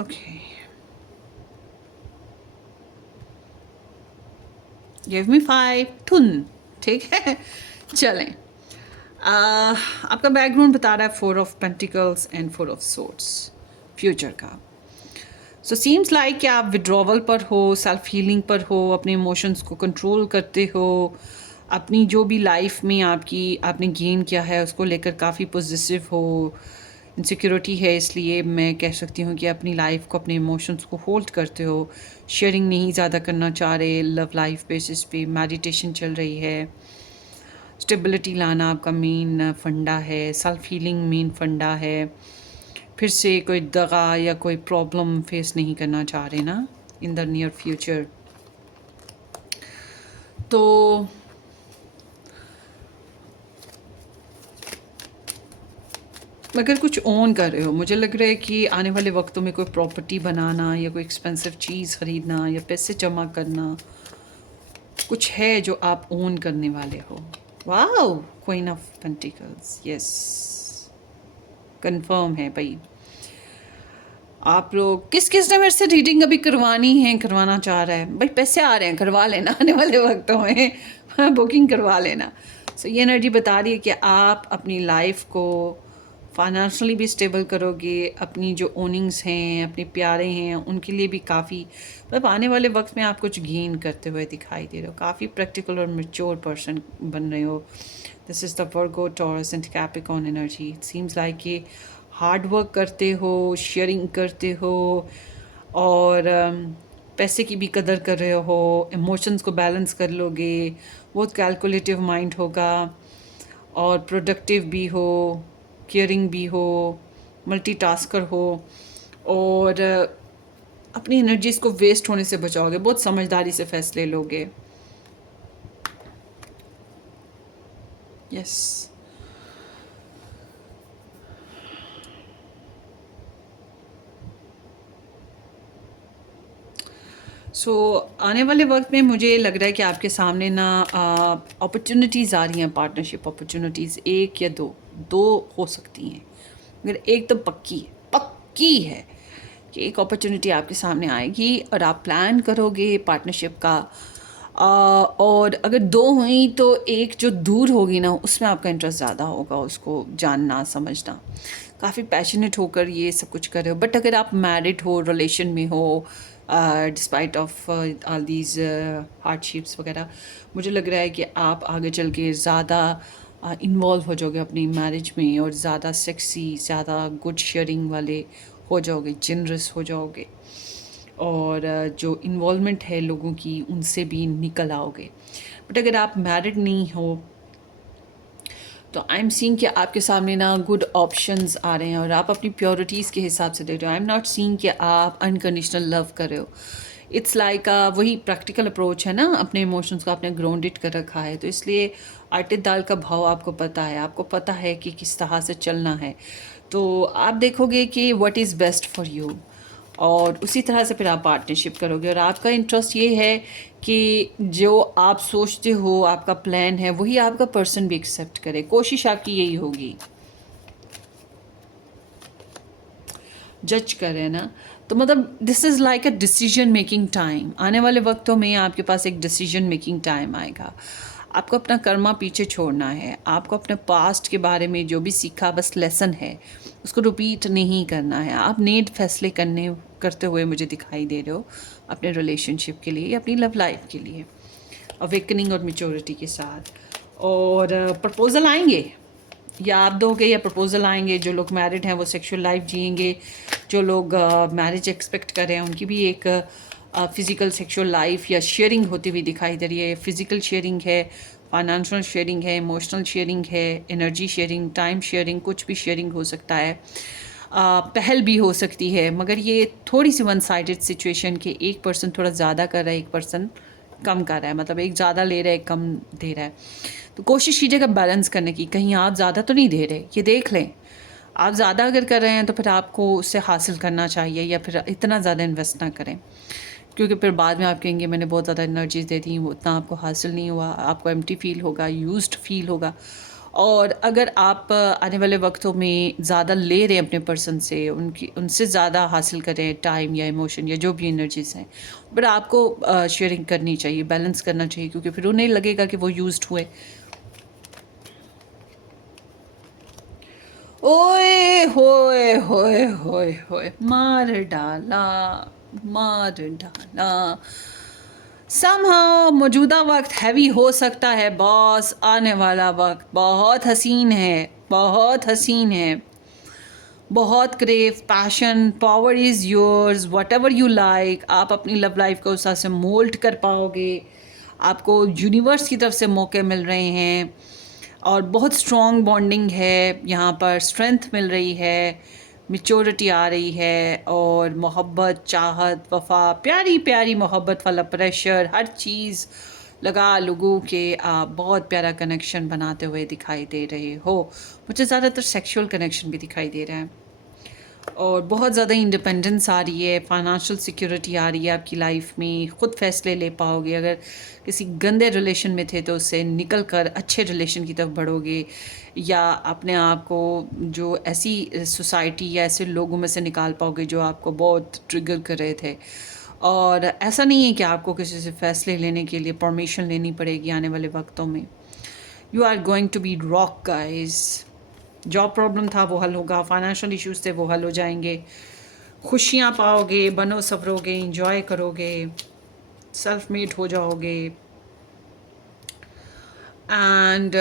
okay, give me 5 टुन। ठीक है, चलें। आपका बैकग्राउंड बता रहा है 4 of pentacles and 4 of swords future का। सो सीम्स लाइक कि आप विड्रॉवल पर हो, सेल्फ हीलिंग पर हो, अपने इमोशंस को कंट्रोल करते हो, अपनी जो भी लाइफ में आपने गेन किया है उसको लेकर काफ़ी पॉजिटिव हो। इनसिक्योरिटी है, इसलिए मैं कह सकती हूँ कि अपनी लाइफ को, अपने इमोशंस को होल्ड करते हो। शेयरिंग नहीं ज़्यादा करना चाह रहे, लव लाइफ बेसिस पे मेडिटेशन चल रही है। स्टेबिलिटी लाना आपका मेन फंडा है, सेल्फ हीलिंग मेन फंडा है। फिर से कोई दगा या कोई प्रॉब्लम फेस नहीं करना चाह रहे ना इन द नियर फ्यूचर। तो अगर कुछ ओन कर रहे हो, मुझे लग रहा है कि आने वाले वक्तों में कोई प्रॉपर्टी बनाना या कोई एक्सपेंसिव चीज़ ख़रीदना या पैसे जमा करना कुछ है जो आप ओन करने वाले हो। Wow, queen of pentacles, yes, confirm है भाई। आप लोग किस किस ने मेरे से रीडिंग अभी करवानी है, करवाना चाह रहा है भाई, पैसे आ रहे हैं, करवा लेना आने वाले वक्तों में बुकिंग करवा लेना। सो ये एनर्जी बता रही है कि आप अपनी लाइफ को फाइनेंशियली भी स्टेबल करोगे, अपनी जो ओनिंग्स हैं, अपने प्यारे हैं, उनके लिए भी काफ़ी मतलब आने वाले वक्त में आप कुछ गेन करते हुए दिखाई दे रहे हो। काफ़ी प्रैक्टिकल और मैच्योर पर्सन बन रहे हो। This is the Virgo, Taurus and Capricorn energy. It seems like कि हार्ड वर्क करते हो, शेयरिंग करते हो और पैसे की भी कदर कर रहे हो, इमोशंस को बैलेंस कर लोगे, बहुत कैलकुलेटिव माइंड होगा और प्रोडक्टिव भी हो, केयरिंग भी हो, मल्टीटास्कर हो और अपनी एनर्जीज़ को वेस्ट होने से बचाओगे, बहुत समझदारी से फैसले लोगे। यस, सो आने वाले वक्त में मुझे लग रहा है कि आपके सामने ना अपॉर्चुनिटीज़ आ रही हैं, पार्टनरशिप अपॉर्चुनिटीज़, एक या दो, दो हो सकती हैं, मगर एक तो पक्की है कि एक अपॉर्चुनिटी आपके सामने आएगी और आप प्लान करोगे पार्टनरशिप का। और अगर दो हुई तो एक जो दूर होगी ना, उसमें आपका इंटरेस्ट ज़्यादा होगा, उसको जानना समझना, काफ़ी पैशनेट होकर ये सब कुछ कर रहे हो। बट अगर आप मैरिड हो, रिलेशन में हो, despite of all these hardships वगैरह, मुझे लग रहा है कि आप आगे चल के ज़्यादा इन्वॉल्व हो जाओगे अपनी मैरिज में और ज़्यादा सेक्सी, ज़्यादा गुड शेयरिंग वाले हो जाओगे, जनरस हो जाओगे और जो इन्वॉल्वमेंट है लोगों की उनसे भी निकल आओगे। बट अगर आप मैरिड नहीं हो तो आई एम सीइंग कि आपके सामने ना गुड ऑप्शंस आ रहे हैं और आप अपनी प्योरिटीज़ के हिसाब से दे रहे हो। आई एम नॉट सीइंग कि आप अनकंडीशनल लव कर रहे हो। इट्स लाइक वही प्रैक्टिकल अप्रोच है ना, अपने इमोशंस को आपने ग्राउंडेड कर रखा है, तो इसलिए आटे दाल का भाव आपको पता है, आपको पता है कि किस तरह से चलना है। तो आप देखोगे कि what is best for you और उसी तरह से फिर आप पार्टनरशिप करोगे और आपका इंटरेस्ट ये है कि जो आप सोचते हो, आपका प्लान है, वही आपका पर्सन भी एक्सेप्ट करे। कोशिश आपकी यही होगी। जज करें ना, तो मतलब this is like a decision making time. आने वाले वक्तों में आपके पास एक डिसीजन मेकिंग टाइम आएगा। आपको अपना कर्मा पीछे छोड़ना है, आपको अपने पास्ट के बारे में जो भी सीखा बस लेसन है, उसको रिपीट नहीं करना है। आप नेड फैसले करते हुए मुझे दिखाई दे रहे हो अपने रिलेशनशिप के लिए या अपनी लव लाइफ के लिए, अवेकनिंग और मेच्योरिटी के साथ। और प्रपोज़ल आएंगे, या आप दोगे या प्रपोज़ल आएंगे। जो लोग मैरिड हैं वो सेक्सुअल लाइफ जिएंगे, जो लोग मैरिज एक्सपेक्ट कर रहे हैं उनकी भी एक फ़िज़िकल सेक्सुअल लाइफ या शेयरिंग होती हुई दिखाई दे रही है। फ़िज़िकल शेयरिंग है, फाइनेंशियल शेयरिंग है, इमोशनल शेयरिंग है, एनर्जी शेयरिंग, टाइम शेयरिंग, कुछ भी शेयरिंग हो सकता है। पहल भी हो सकती है, मगर ये थोड़ी सी वन साइडेड सिचुएशन कि एक पर्सन थोड़ा ज़्यादा कर रहा है, एक पर्सन कम कर रहा है, मतलब एक ज़्यादा ले रहा है, एक कम दे रहा है। तो कोशिश कीजिएगा बैलेंस करने की, कहीं आप ज़्यादा तो नहीं दे रहे, ये देख लें। आप ज़्यादा अगर कर रहे हैं तो फिर आपको उससे हासिल करना चाहिए, या फिर इतना ज़्यादा इन्वेस्ट ना करें, क्योंकि फिर बाद में आप कहेंगे मैंने बहुत ज़्यादा एनर्जीज दे दी, वो उतना आपको हासिल नहीं हुआ, आपको एम्प्टी फील होगा, यूज्ड फील होगा। और अगर आप आने वाले वक्तों में ज़्यादा ले रहे हैं अपने पर्सन से, उनसे ज़्यादा हासिल करें टाइम या इमोशन या जो भी एनर्जीज़ हैं, बट आपको शेयरिंग करनी चाहिए, बैलेंस करना चाहिए, क्योंकि फिर उन्हें लगेगा कि वो यूज्ड हुए। ओए होए होए होए होए, मार डाला, मार डाला। समहाउ मौजूदा वक्त हैवी हो सकता है बॉस, आने वाला वक्त बहुत हसीन है, बहुत हसीन है, बहुत crave, passion, power is yours, what ever you like. आप अपनी लव लाइफ को उस तरह से मोल्ड कर पाओगे, आपको यूनिवर्स की तरफ से मौके मिल रहे हैं और बहुत स्ट्रॉन्ग बॉन्डिंग है, यहाँ पर स्ट्रेंथ मिल रही है, मैच्योरिटी आ रही है और मोहब्बत, चाहत, वफ़ा, प्यारी प्यारी मोहब्बत वाला प्रेशर, हर चीज़ लगा लोगों के आप बहुत प्यारा कनेक्शन बनाते हुए दिखाई दे रहे हो। मुझे ज़्यादातर सेक्सुअल कनेक्शन भी दिखाई दे रहा है और बहुत ज़्यादा इंडिपेंडेंस आ रही है, फाइनेंशियल सिक्योरिटी आ रही है आपकी लाइफ में, ख़ुद फैसले ले पाओगे। अगर किसी गंदे रिलेशन में थे तो उससे निकल कर अच्छे रिलेशन की तरफ बढ़ोगे, या अपने आप को जो ऐसी सोसाइटी या ऐसे लोगों में से निकाल पाओगे जो आपको बहुत ट्रिगर कर रहे थे। और ऐसा नहीं है कि आपको किसी से फ़ैसले लेने के लिए परमिशन लेनी पड़ेगी आने वाले वक्तों में। You are going to be rock guys. Job problem था वो हल होगा, फाइनेंशियल इश्यूज थे वो हल हो जाएंगे, खुशियाँ पाओगे, बनो सवरोगे, इंजॉय करोगे, सेल्फ मेड हो जाओगे। And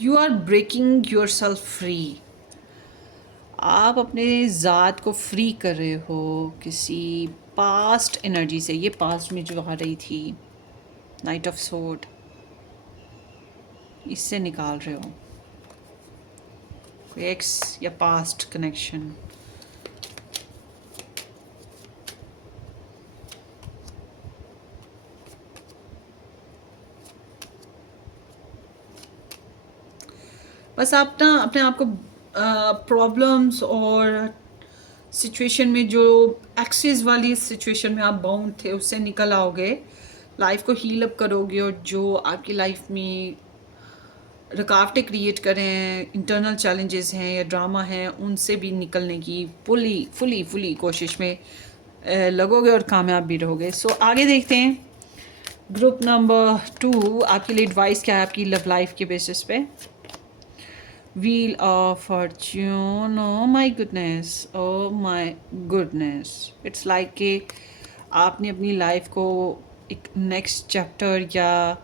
you are breaking yourself free. आप अपने ज़ात को फ्री कर रहे हो किसी पास्ट एनर्जी से। ये पास्ट में जो आ रही थी नाइट ऑफ सोर्ड, इससे निकाल रहे हो कोई एक्स या पास्ट कनेक्शन। बस आप ना अपने आप को प्रॉब्लम्स और सिचुएशन में, जो एक्सेस वाली सिचुएशन में आप बाउंड थे उससे निकल आओगे, लाइफ को हील अप करोगे, और जो आपकी लाइफ में रुकावटें क्रिएट करें हैं, इंटरनल चैलेंजेस हैं या ड्रामा हैं, उनसे भी निकलने की फुली कोशिश में लगोगे और कामयाब भी रहोगे। सो आगे देखते हैं ग्रुप नंबर 2 आपके लिए एडवाइस क्या है आपकी लव लाइफ के बेसिस पे। Wheel of Fortune, oh my goodness, it's like कि आपने अपनी लाइफ को एक नेक्स्ट चैप्टर या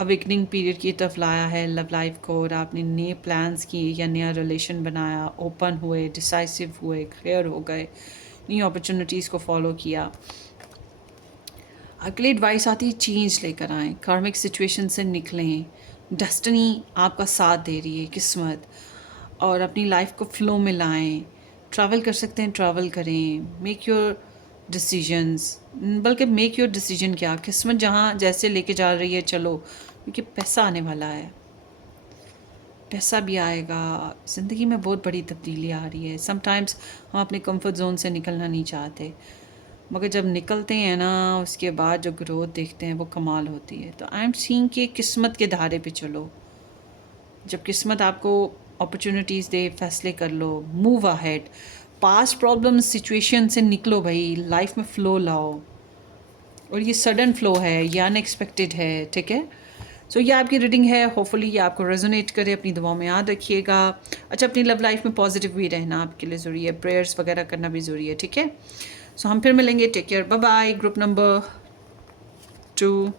अवेकनिंग पीरियड की तरफ लाया है लव लाइफ को, और आपने नए प्लान्स किए या नया रिलेशन बनाया, ओपन हुए, डिसाइसिव हुए, क्लियर हो गए, नई अपॉर्चुनिटीज़ को फॉलो किया। आपके लिए एडवाइस आती है चेंज लेकर आएँ, कार्मिक सिचुएशन से निकलें, डेस्टिनी आपका साथ दे रही है, किस्मत, और अपनी लाइफ को फ्लो में लाएं। ट्रैवल कर सकते हैं, ट्रैवल करें, मेक योर डिसीजंस, बल्कि मेक योर डिसीजन क्या, किस्मत जहाँ जैसे लेके जा रही है चलो, क्योंकि पैसा आने वाला है, पैसा भी आएगा। ज़िंदगी में बहुत बड़ी तब्दीली आ रही है। समटाइम्स हम अपने कंफर्ट जोन से निकलना नहीं चाहते, मगर जब निकलते हैं ना उसके बाद जो ग्रोथ देखते हैं वो कमाल होती है। तो आई एम सीइंग कि किस्मत के धारे पे चलो, जब किस्मत आपको अपॉर्चुनिटीज़ दे फैसले कर लो, move ahead, past problem situation से निकलो भाई, लाइफ में फ़्लो लाओ। और ये सडन फ्लो है, ये अनएक्सपेक्टेड है, ठीक है। सो ये आपकी रीडिंग है, होपफुली ये आपको रेजोनेट करे, अपनी दुआओं में याद रखिएगा। अच्छा, अपनी लव लाइफ में पॉजिटिव भी रहना आपके लिए ज़रूरी है, प्रेयर्स वगैरह करना भी ज़रूरी है, ठीक है। सो हम फिर मिलेंगे, take care, bye bye. Group number 2।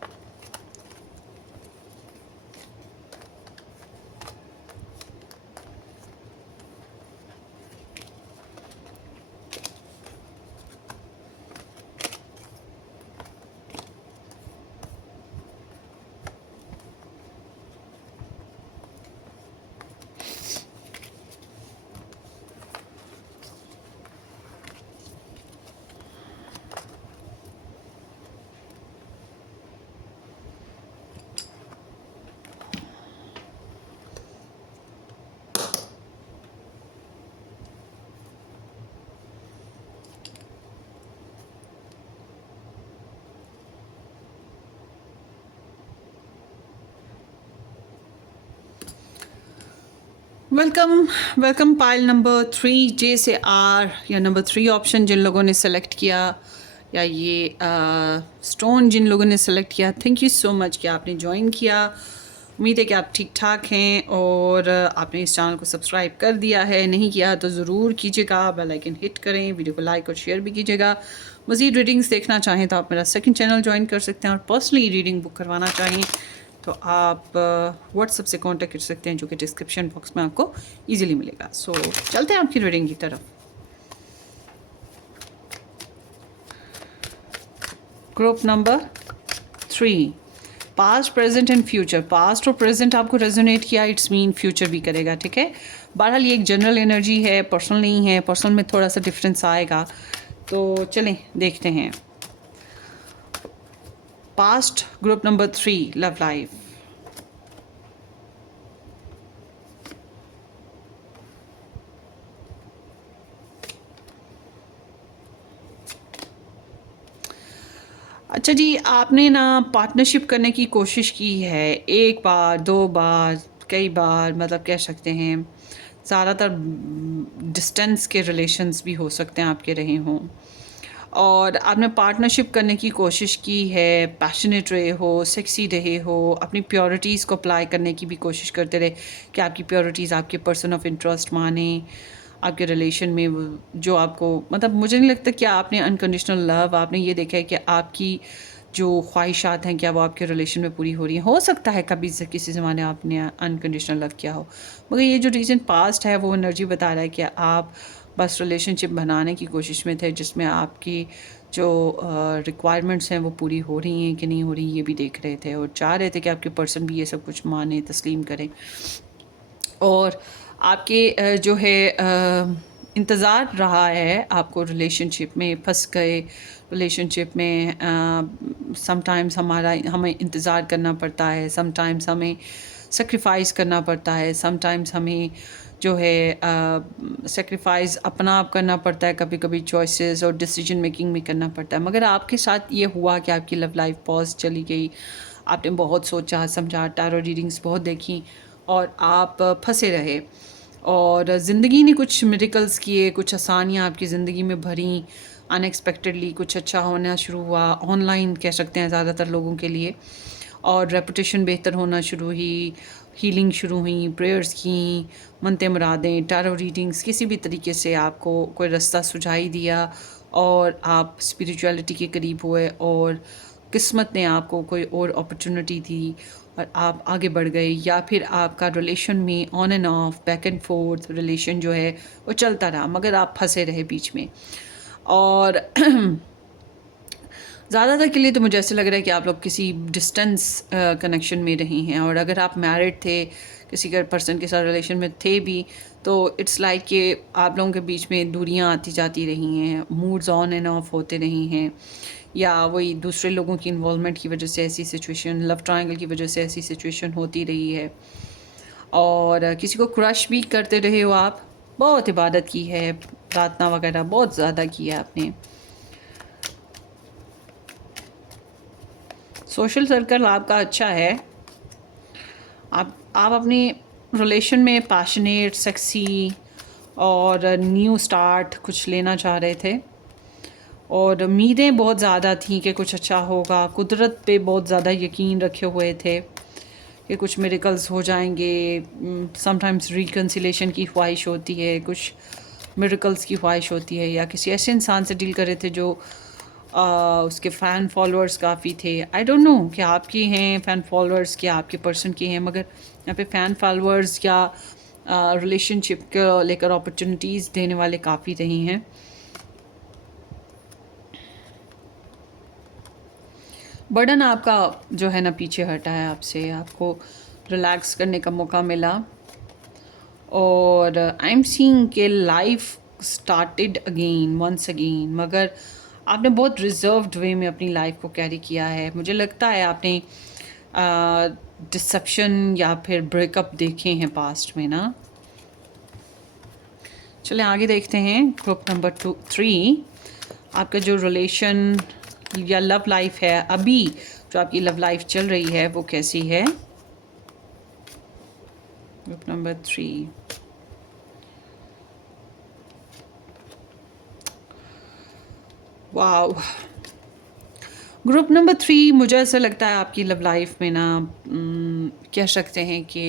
Welcome pile number 3, J से आर या नंबर 3 ऑप्शन जिन लोगों ने सेलेक्ट किया, या ये स्टोन जिन लोगों ने सेलेक्ट किया, थैंक यू सो मच कि आपने ज्वाइन किया। उम्मीद है कि आप ठीक ठाक हैं और आपने इस चैनल को सब्सक्राइब कर दिया है, नहीं किया तो ज़रूर कीजिएगा, बेल आइकन हिट करें, वीडियो को लाइक और शेयर भी कीजिएगा। मज़ीद रीडिंग्स देखना चाहें तो आप मेरा सेकंड चैनल ज्वाइन कर सकते हैं, और पर्सनली रीडिंग बुक करवाना चाहें तो आप व्हाट्सएप से कांटेक्ट कर सकते हैं, जो कि डिस्क्रिप्शन बॉक्स में आपको इजीली मिलेगा। सो चलते हैं आपकी रीडिंग की तरफ। Group number 3, past, present and future. Past और प्रेजेंट आपको रेजोनेट किया, इट्स मीन फ्यूचर भी करेगा, ठीक है। बहरहाल ये एक जनरल एनर्जी है, पर्सनल नहीं है, पर्सनल में थोड़ा सा डिफरेंस आएगा, तो चलें देखते हैं। Past group number 3 love life. अच्छा जी, आपने ना पार्टनरशिप करने की कोशिश की है, एक बार, 2 बार, कई बार, मतलब कह सकते हैं ज़्यादातर डिस्टेंस के रिलेशंस भी हो सकते हैं आपके रहे हों, और आपने पार्टनरशिप करने की कोशिश की है, पैशनेट रहे हो, सेक्सी रहे हो, अपनी प्योरिटीज़ को अप्लाई करने की भी कोशिश करते रहे कि आपकी प्योरिटीज़ आपके पर्सन ऑफ इंटरेस्ट माने आपके रिलेशन में, जो आपको, मतलब मुझे नहीं लगता कि आपने अनकंडीशनल लव, आपने ये देखा है कि आपकी जो ख्वाहिशात हैं क्या वो आपके रिलेशन में पूरी हो रही हैं। हो सकता है कभी से किसी ज़माने आपने अनकंडीशनल लव किया हो, मगर ये जो रीज़न पास्ट है वो एनर्जी बता रहा है कि आप बस रिलेशनशिप बनाने की कोशिश में थे, जिसमें आपकी जो रिक्वायरमेंट्स हैं वो पूरी हो रही हैं कि नहीं हो रही ये भी देख रहे थे, और चाह रहे थे कि आपके पर्सन भी ये सब कुछ माने, तस्लीम करें, और आपके जो है इंतज़ार रहा है, आपको रिलेशनशिप में फंस गए, रिलेशनशिप में समटाइम्स हमें इंतज़ार करना पड़ता है, समटाइम्स हमें सेक्रीफाइस करना पड़ता है, समटाइम्स हमें जो है सेक्रीफाइस अपना आप करना पड़ता है, कभी कभी चॉइसेस और डिसीजन मेकिंग में करना पड़ता है। मगर आपके साथ ये हुआ कि आपकी लव लाइफ पॉज चली गई, आपने बहुत सोचा समझा, टैरो रीडिंग्स बहुत देखी, और आप फंसे रहे, और ज़िंदगी ने कुछ मिरेकल्स किए, कुछ आसानियाँ आपकी ज़िंदगी में भरी, अनएक्सपेक्टेडली कुछ अच्छा होना शुरू हुआ, ऑनलाइन कह सकते हैं ज़्यादातर लोगों के लिए, और रेपुटेशन बेहतर होना शुरू हुई, हीलिंग शुरू हुई, प्रेयर्स की, मनते मुरादें, टैरो रीडिंग्स, किसी भी तरीके से आपको कोई रास्ता सुझाई दिया, और आप स्पिरिचुअलिटी के करीब हुए, और किस्मत ने आपको कोई और अपॉर्चुनिटी दी और आप आगे बढ़ गए, या फिर आपका रिलेशन में on and of, back and fourth relation जो है वो चलता रहा, मगर आप फंसे रहे बीच में। और ज़्यादातर के लिए तो मुझे ऐसे लग रहा है कि आप लोग किसी डिस्टेंस कनेक्शन में रही हैं, और अगर आप मैरिड थे, किसी के पर्सन के साथ रिलेशन में थे भी, तो इट्स लाइक कि आप लोगों के बीच में दूरियां आती जाती रही हैं, मूड्स ऑन एंड ऑफ होते रही हैं, या वही दूसरे लोगों की इन्वॉल्वमेंट की वजह से ऐसी सिचुएशन, लव ट्रायंगल की वजह से ऐसी सिचुएशन होती रही है, और किसी को क्रश भी करते रहे हो आप, बहुत इबादत की है, प्रार्थना वगैरह बहुत ज़्यादा की है आपने, सोशल सर्कल आपका अच्छा है, आप अपनी रिलेशन में पैशनेट, सेक्सी और न्यू स्टार्ट कुछ लेना चाह रहे थे, और उम्मीदें बहुत ज़्यादा थी कि कुछ अच्छा होगा, कुदरत पे बहुत ज़्यादा यकीन रखे हुए थे कि कुछ मिरेकल्स हो जाएंगे, समटाइम्स रिकन्सिलेशन की ख्वाहिश होती है, कुछ मिरेकल्स की ख्वाहिश होती है, या किसी ऐसे इंसान से डील कर रहे थे जो उसके फ़ैन फॉलोअर्स काफ़ी थे। आई डोंट नो कि आपके हैं फ़ैन फॉलोअर्स, क्या आपके पर्सन के हैं, मगर यहाँ पे फ़ैन फॉलोअर्स या रिलेशनशिप को लेकर अपॉर्चुनिटीज़ देने वाले काफ़ी रही हैं। बर्डन आपका जो है ना पीछे हटा है आपसे, आपको रिलैक्स करने का मौका मिला, और आई एम सीइंग के life started again, once again, मगर आपने बहुत रिजर्व्ड वे में अपनी लाइफ को कैरी किया है। मुझे लगता है आपने डिसेप्शन या फिर ब्रेकअप देखे हैं पास्ट में ना। चलें आगे देखते हैं ग्रुप नंबर 3, आपका जो रिलेशन या लव लाइफ है, अभी जो आपकी लव लाइफ चल रही है वो कैसी है। Group number 3, wow, group number 3, मुझे ऐसा लगता है आपकी लव लाइफ में ना कह सकते हैं कि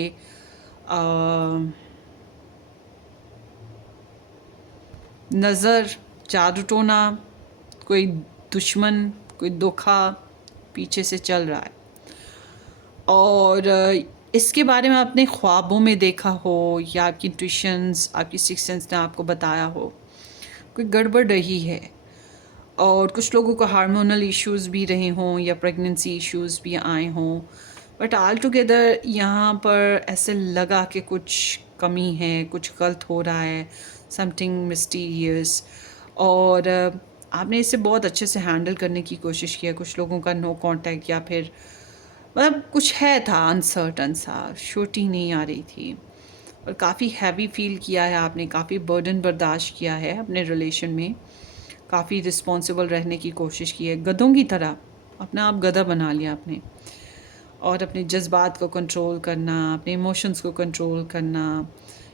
नज़र, जादू टोना, कोई दुश्मन, कोई धोखा पीछे से चल रहा है, और इसके बारे में आपने ख्वाबों में देखा हो, या आपकी इंट्यूशंस, आपकी सिक्स सेंस ने आपको बताया हो कोई गड़बड़ रही है, और कुछ लोगों को हार्मोनल इश्यूज़ भी रहे हों, या प्रेगनेंसी इश्यूज़ भी आए हों, बट ऑल टुगेदर यहाँ पर ऐसे लगा कि कुछ कमी है, कुछ गलत हो रहा है, समथिंग मिस्टीरियस, और आपने इसे बहुत अच्छे से हैंडल करने की कोशिश की है। कुछ लोगों का नो कांटेक्ट या फिर मतलब कुछ है था अनसर्टन सा, श्योरिटी नहीं आ रही थी और काफ़ी हैवी फील किया है आपने, काफ़ी बर्डन बर्दाश्त किया है अपने रिलेशन में, काफ़ी रिस्पॉन्सिबल रहने की कोशिश की है, गधों की तरह अपना आप गधा बना लिया आपने। और अपने जज्बात को कंट्रोल करना, अपने इमोशंस को कंट्रोल करना,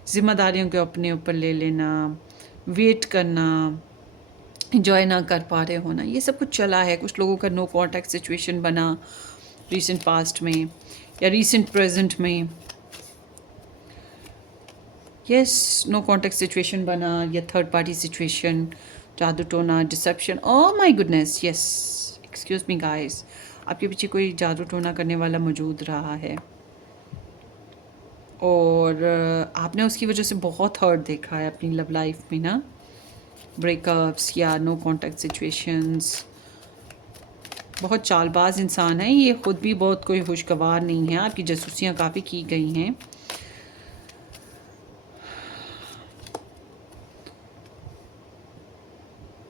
ज़िम्मेदारियों को अपने ऊपर ले लेना, वेट करना, इंजॉय ना कर पा रहे होना, ये सब कुछ चला है। कुछ लोगों का नो कांटेक्ट सिचुएशन बना रीसेंट पास्ट में या रीसेंट प्रेजेंट में। यस, नो कांटेक्ट सिचुएशन बना या थर्ड पार्टी सिचुएशन, जादू टोना, deception. Oh my goodness, yes, excuse me guys, आपके पीछे कोई जादू टोना करने वाला मौजूद रहा है और आपने उसकी वजह से बहुत हर्ट देखा है अपनी लव लाइफ में ना, ब्रेकअप्स या नो कांटेक्ट सिचुएशंस। बहुत चालबाज इंसान है ये, खुद भी बहुत कोई खुशगवार नहीं है, आपकी जासूसियाँ काफ़ी की गई हैं।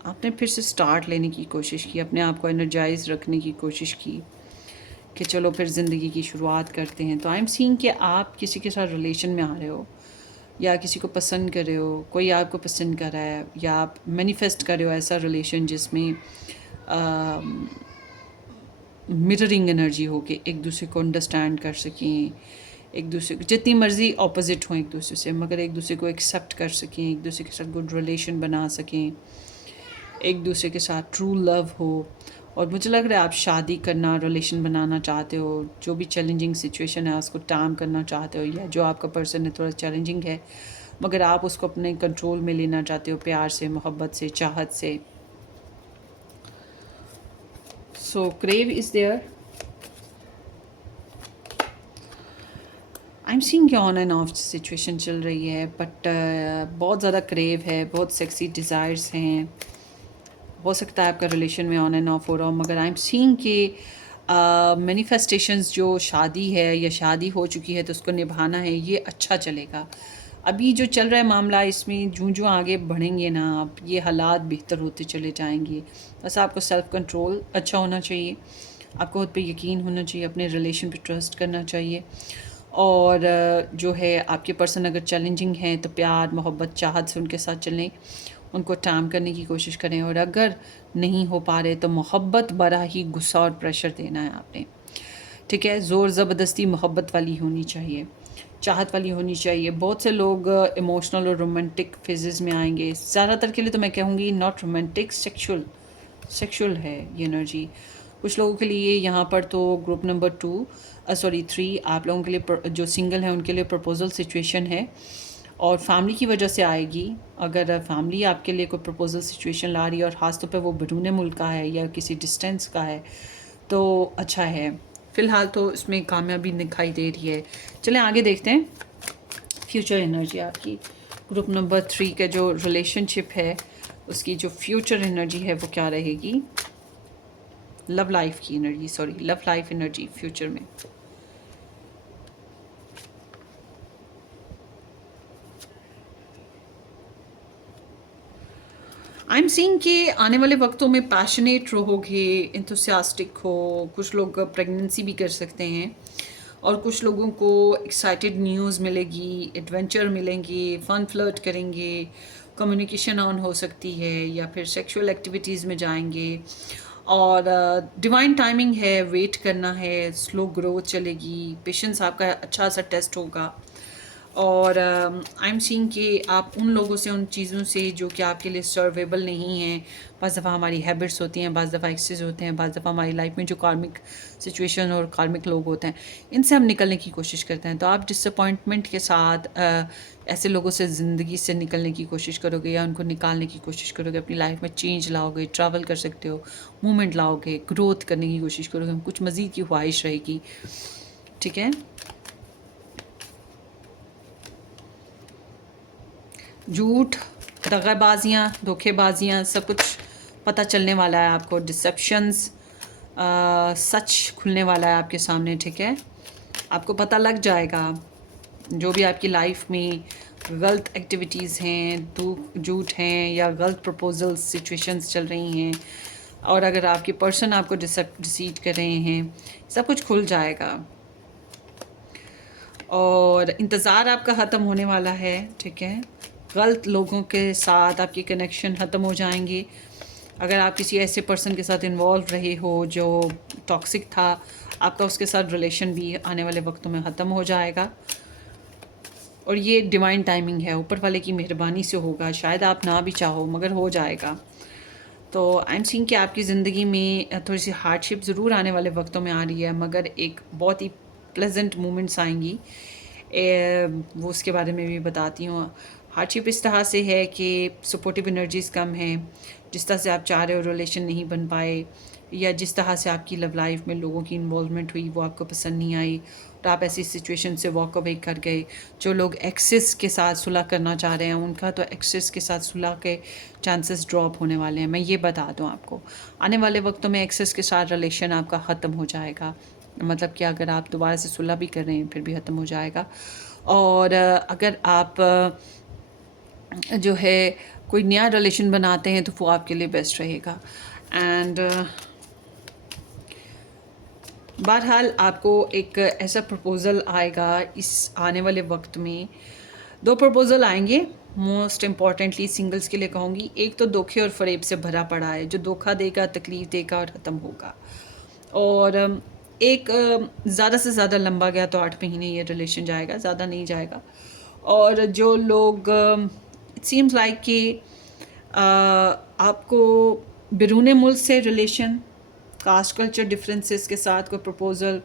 आपने फिर से स्टार्ट लेने की कोशिश की, अपने आप को एनर्जाइज रखने की कोशिश की कि चलो फिर ज़िंदगी की शुरुआत करते हैं। तो आई एम सीइंग कि आप किसी के साथ रिलेशन में आ रहे हो या किसी को पसंद कर रहे हो, कोई आपको पसंद कर रहा है, या आप मैनिफेस्ट कर रहे हो ऐसा रिलेशन जिसमें मिररिंग एनर्जी हो कि एक दूसरे को अंडरस्टैंड कर सकें, एक दूसरे को जितनी मर्ज़ी ऑपोजिट हों एक दूसरे से, मगर एक दूसरे को एक्सेप्ट कर सकें, एक दूसरे के साथ गुड रिलेशन बना सकें, एक दूसरे के साथ ट्रू लव हो। और मुझे लग रहा है आप शादी करना, रिलेशन बनाना चाहते हो, जो भी चैलेंजिंग सिचुएशन है उसको टाइम करना चाहते हो, या जो आपका पर्सन है थोड़ा चैलेंजिंग है मगर आप उसको अपने कंट्रोल में लेना चाहते हो, प्यार से, मोहब्बत से, चाहत से। So crave is there. I am seeing on and off situation चल रही है, बट बहुत ज़्यादा क्रेव है, बहुत सेक्सी डिज़ायर्स हैं। हो सकता है आपका रिलेशन में ऑन एंड ऑफ हो रहा हो, मगर आई एम सीइंग कि मैनिफेस्टेशंस जो शादी है या शादी हो चुकी है तो उसको निभाना है, ये अच्छा चलेगा। अभी जो चल रहा है मामला, इसमें जूँ जूँ आगे बढ़ेंगे ना आप, ये हालात बेहतर होते चले जाएंगे। बस आपको सेल्फ़ कंट्रोल अच्छा होना चाहिए, आपको खुद पे यकीन होना चाहिए, अपने रिलेशन पे ट्रस्ट करना चाहिए। और जो है आपके पर्सन अगर चैलेंजिंग हैं तो प्यार, मोहब्बत, चाहत से उनके साथ चलें, उनको टाइम करने की कोशिश करें। और अगर नहीं हो पा रहे तो मोहब्बत बड़ा ही गुस्सा और प्रेशर देना है आपने, ठीक है। ज़ोर ज़बरदस्ती मोहब्बत वाली होनी चाहिए, चाहत वाली होनी चाहिए। बहुत से लोग इमोशनल और रोमांटिक फेजेस में आएंगे, ज़्यादातर के लिए तो मैं कहूँगी नॉट रोमांटिक, सेक्सुअल है ये एनर्जी। कुछ लोगों के लिए यहाँ पर तो ग्रुप नंबर 2 सॉरी 3 आप लोगों के लिए जो सिंगल हैं उनके लिए प्रपोजल सिचुएशन है और फैमिली की वजह से आएगी। अगर फैमिली आपके लिए कोई प्रपोजल सिचुएशन ला रही है और ख़ास तौर पे वो बैरून मुल्क का है या किसी डिस्टेंस का है तो अच्छा है। फ़िलहाल तो इसमें कामयाबी दिखाई दे रही है। चलें आगे देखते हैं फ्यूचर एनर्जी आपकी। ग्रुप नंबर 3 का जो रिलेशनशिप है उसकी जो फ्यूचर एनर्जी है वो क्या रहेगी। लव लाइफ की energy, sorry love life energy future में। आई एम सीइंग कि आने वाले वक्तों में पैशनेट रहोगे, इंथुसियास्टिक हो। कुछ लोग प्रेगनेंसी भी कर सकते हैं और कुछ लोगों को एक्साइटेड न्यूज़ मिलेगी, एडवेंचर मिलेंगे, फन फ्लर्ट करेंगे, कम्युनिकेशन ऑन हो सकती है या फिर सेक्सुअल एक्टिविटीज़ में जाएंगे। और डिवाइन टाइमिंग है, वेट करना है, स्लो ग्रोथ चलेगी, पेशेंस आपका अच्छा सा टेस्ट होगा। और आई एम सीइंग कि आप उन लोगों से, उन चीज़ों से जो कि आपके लिए सर्वेबल नहीं हैं। बाज़ दफ़ा हमारी हैबिट्स होती हैं, बाज़ दफ़ा एक्सेस होते हैं, बाज़ दफ़ा हमारी लाइफ में जो कार्मिक सिचुएशन और कार्मिक लोग होते हैं, इनसे हम निकलने की कोशिश करते हैं। तो आप डिसअपॉइंटमेंट के साथ ऐसे लोगों से ज़िंदगी से निकलने की कोशिश करोगे या उनको निकालने की कोशिश करोगे, अपनी लाइफ में चेंज लाओगे, ट्रैवल कर सकते हो, मूवमेंट लाओगे, ग्रोथ करने की कोशिश करोगे, कुछ मज़ीद की ख्वाहिश रहेगी, ठीक है। झूठ, दगाबाजियाँ, धोखेबाजियाँ, सब कुछ पता चलने वाला है आपको। डिसेप्शंस, सच खुलने वाला है आपके सामने, ठीक है। आपको पता लग जाएगा जो भी आपकी लाइफ में गलत एक्टिविटीज़ हैं, झूठ हैं या गलत प्रपोजल्स सिचुएशंस चल रही हैं, और अगर आपके पर्सन आपको डिसीव कर रहे हैं, सब कुछ खुल जाएगा। और इंतज़ार आपका ख़त्म होने वाला है, ठीक है। गलत लोगों के साथ आपके कनेक्शन ख़त्म हो जाएंगे। अगर आप किसी ऐसे पर्सन के साथ इन्वॉल्व रहे हो जो टॉक्सिक था, आपका उसके साथ रिलेशन भी आने वाले वक्तों में ख़त्म हो जाएगा। और ये डिवाइन टाइमिंग है, ऊपर वाले की मेहरबानी से होगा, शायद आप ना भी चाहो मगर हो जाएगा। तो आई एम सीइंग कि आपकी ज़िंदगी में थोड़ी सी हार्डशिप ज़रूर आने वाले वक्तों में आ रही है, मगर एक बहुत ही प्लेजेंट मोमेंट्स आएंगी। वो उसके बारे में भी बताती हूँ। हार्डशिप इस तरह से है कि सपोर्टिव एनर्जीज़ कम हैं, जिस तरह से आप चाह रहे हो रिलेशन नहीं बन पाए, या जिस तरह से आपकी लव लाइफ में लोगों की इन्वॉल्वमेंट हुई वो आपको पसंद नहीं आई, तो आप ऐसी सिचुएशन से वॉक अवे कर गए। जो लोग एक्सेस के साथ सुलह करना चाह रहे हैं, उनका तो एक्सेस के साथ सुलह के चांसेस ड्रॉप होने वाले हैं। मैं ये बता दूं आपको, आने वाले वक्तों में एक्सेस के साथ रिलेशन आपका ख़त्म हो जाएगा। मतलब कि अगर आप दोबारा से सुलह भी कर रहे हैं फिर भी ख़त्म हो जाएगा। और अगर आप जो है कोई नया रिलेशन बनाते हैं तो वो आपके लिए बेस्ट रहेगा। एंड बहरहाल आपको एक ऐसा प्रपोज़ल आएगा इस आने वाले वक्त में। 2 प्रपोज़ल आएंगे, मोस्ट इम्पॉर्टेंटली सिंगल्स के लिए कहूँगी। एक तो धोखे और फ़रेब से भरा पड़ा है, जो धोखा देगा, तकलीफ़ देगा और ख़त्म होगा। और एक ज़्यादा से ज़्यादा लंबा गया तो 8 महीने ये रिलेशन जाएगा, ज़्यादा नहीं जाएगा। और जो लोग इट सीम्स लाइक कि आपको बैरून मुल्क से रिलेशन, कास्ट कल्चर डिफरेंसेस के साथ कोई प्रपोज़ल,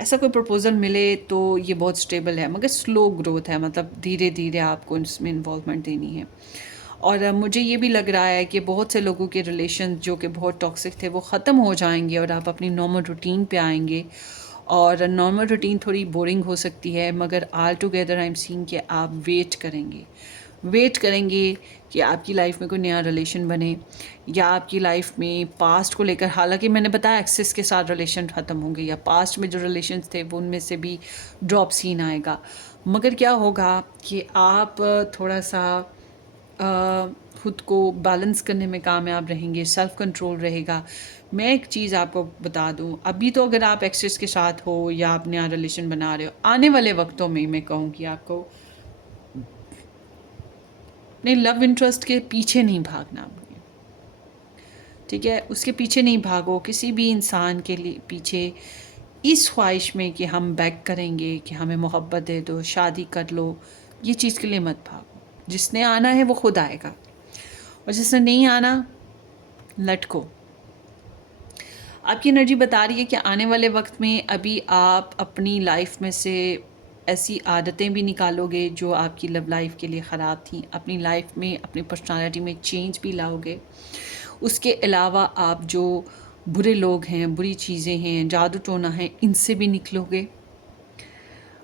ऐसा कोई प्रपोज़ल मिले तो ये बहुत स्टेबल है, मगर स्लो ग्रोथ है, मतलब धीरे धीरे आपको इसमें इन्वॉल्वमेंट देनी है। और मुझे ये भी लग रहा है कि बहुत से लोगों के रिलेशन जो कि बहुत टॉक्सिक थे वो ख़त्म हो जाएंगे और आप अपनी नॉर्मल रूटीन पे आएंगे। और नॉर्मल रूटीन थोड़ी बोरिंग हो सकती है, मगर all together I am seeing कि आप वेट करेंगे कि आपकी लाइफ में कोई नया रिलेशन बने, या आपकी लाइफ में पास्ट को लेकर, हालांकि मैंने बताया एक्सेस के साथ रिलेशन ख़त्म होंगे या पास्ट में जो रिलेशंस थे वो उनमें से भी ड्रॉप सीन आएगा। मगर क्या होगा कि आप थोड़ा सा खुद को बैलेंस करने में कामयाब रहेंगे, सेल्फ कंट्रोल रहेगा। मैं एक चीज़ आपको बता दूं, अभी तो अगर आप एक्सेस के साथ हो या आप नया रिलेशन बना रहे हो, आने वाले वक्तों में मैं कहूँगी आपको अपने लव इंटरेस्ट के पीछे नहीं भागना, ठीक है। उसके पीछे नहीं भागो, किसी भी इंसान के लिए पीछे इस ख्वाहिश में कि हम बैक करेंगे, कि हमें मोहब्बत दे दो, शादी कर लो, ये चीज़ के लिए मत भागो। जिसने आना है वो खुद आएगा, और जिसने नहीं आना लेट गो। आपकी एनर्जी बता रही है कि आने वाले वक्त में अभी आप अपनी लाइफ में से ऐसी आदतें भी निकालोगे जो आपकी लव लाइफ के लिए ख़राब थी, अपनी लाइफ में अपनी पर्सनालिटी में चेंज भी लाओगे। उसके अलावा आप जो बुरे लोग हैं, बुरी चीज़ें हैं, जादू टोना है, इनसे भी निकलोगे।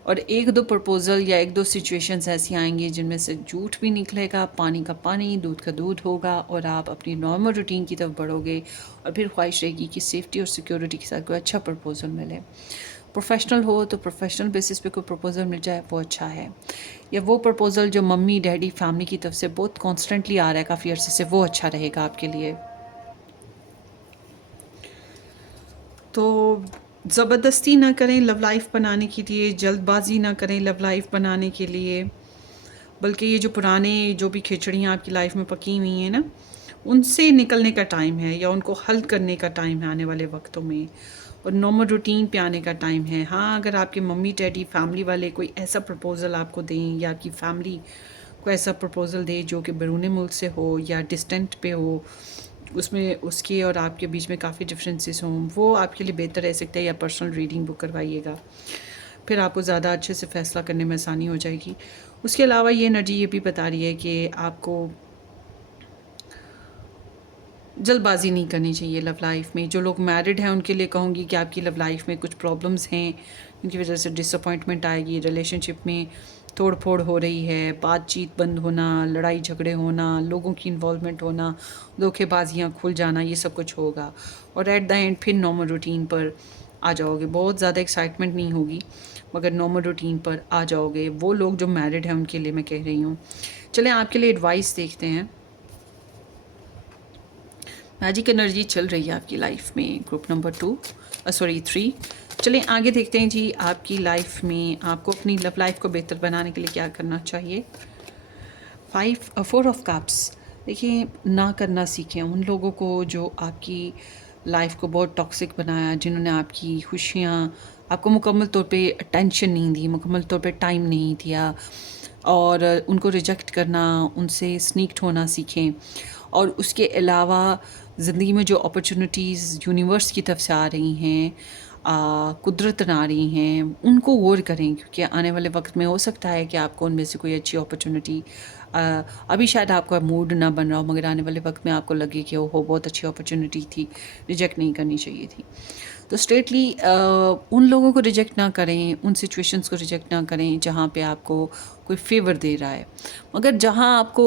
और 1-2 प्रपोज़ल या 1-2 सिचुएशंस ऐसी आएंगी जिनमें से झूठ भी निकलेगा, पानी का पानी, दूध का दूध होगा, और आप अपनी नॉर्मल रूटीन की तरफ बढ़ोगे। और फिर ख्वाहिश रहेगी कि सेफ्टी और सिक्योरिटी के साथ कोई अच्छा प्रपोज़ल मिले। प्रोफेशनल हो तो प्रोफेशनल बेसिस पे कोई प्रपोज़ल मिल जाए वो अच्छा है, या वो प्रपोज़ल जो मम्मी डैडी फैमिली की तरफ से बहुत कॉन्स्टेंटली आ रहा है काफ़ी अर्से से, वो अच्छा रहेगा आपके लिए। तो ज़बरदस्ती ना करें लव लाइफ बनाने के लिए, जल्दबाजी ना करें लव लाइफ बनाने के लिए, बल्कि ये जो पुराने जो भी खिचड़ियाँ आपकी लाइफ में पकी हुई हैं ना, उनसे निकलने का टाइम है, या उनको हल करने का टाइम है आने वाले वक्तों में, और नॉर्मल रूटीन पे आने का टाइम है। हाँ, अगर आपके मम्मी डैडी फैमिली वाले कोई ऐसा प्रपोज़ल आपको दें, या आपकी फैमिली को ऐसा प्रपोज़ल दे जो कि बैरून मुल्क से हो या डिस्टेंट पे हो, उसमें उसके और आपके बीच में काफ़ी डिफरेंसेस हों, वो आपके लिए बेहतर रह सकता है, या पर्सनल रीडिंग बुक करवाइएगा, फिर आपको ज़्यादा अच्छे से फ़ैसला करने में आसानी हो जाएगी। उसके अलावा ये एनर्जी ये भी बता रही है कि आपको जल्दबाजी नहीं करनी चाहिए लव लाइफ में। जो लोग मैरिड हैं उनके लिए कहूँगी कि आपकी लव लाइफ में कुछ प्रॉब्लम्स हैं, उनकी वजह से डिसअपॉइंटमेंट आएगी, रिलेशनशिप में तोड़ फोड़ हो रही है, बातचीत बंद होना, लड़ाई झगड़े होना, लोगों की इन्वॉल्वमेंट होना, धोखेबाजियाँ खुल जाना, ये सब कुछ होगा। और एट द एंड फिर नॉर्मल रूटीन पर आ जाओगे, बहुत ज़्यादा एक्साइटमेंट नहीं होगी मगर नॉर्मल रूटीन पर आ जाओगे। वो लोग जो मैरिड हैं उनके लिए मैं कह रही हूँ। चलें आपके लिए एडवाइस देखते हैं। मैजिक एनर्जी चल रही है आपकी लाइफ में, ग्रुप नंबर 3। चलें आगे देखते हैं जी, आपकी लाइफ में आपको अपनी लव लाइफ को बेहतर बनाने के लिए क्या करना चाहिए। 4 ऑफ कप्स। देखिए, ना करना सीखें उन लोगों को जो आपकी लाइफ को बहुत टॉक्सिक बनाया, जिन्होंने आपकी खुशियाँ, आपको मुकम्मल तौर पे अटेंशन नहीं दी, मुकम्मल तौर पे टाइम नहीं दिया, और उनको रिजेक्ट करना, उनसे स्नीक्ड होना सीखें। और उसके अलावा ज़िंदगी में जो अपॉर्चुनिटीज़ यूनिवर्स की तरफ से आ रही हैं, कुदरत आ रही हैं, उनको गौर करें, क्योंकि आने वाले वक्त में हो सकता है कि आपको उनमें से कोई अच्छी अपॉर्चुनिटी, अभी शायद आपका मूड ना बन रहा हो मगर आने वाले वक्त में आपको लगे कि ओहो बहुत अच्छी अपॉर्चुनिटी थी, रिजेक्ट नहीं करनी चाहिए थी। तो स्ट्रेटली उन लोगों को रिजेक्ट ना करें, उन सिचुएशंस को रिजेक्ट ना करें जहाँ पे आपको कोई फेवर दे रहा है, मगर जहाँ आपको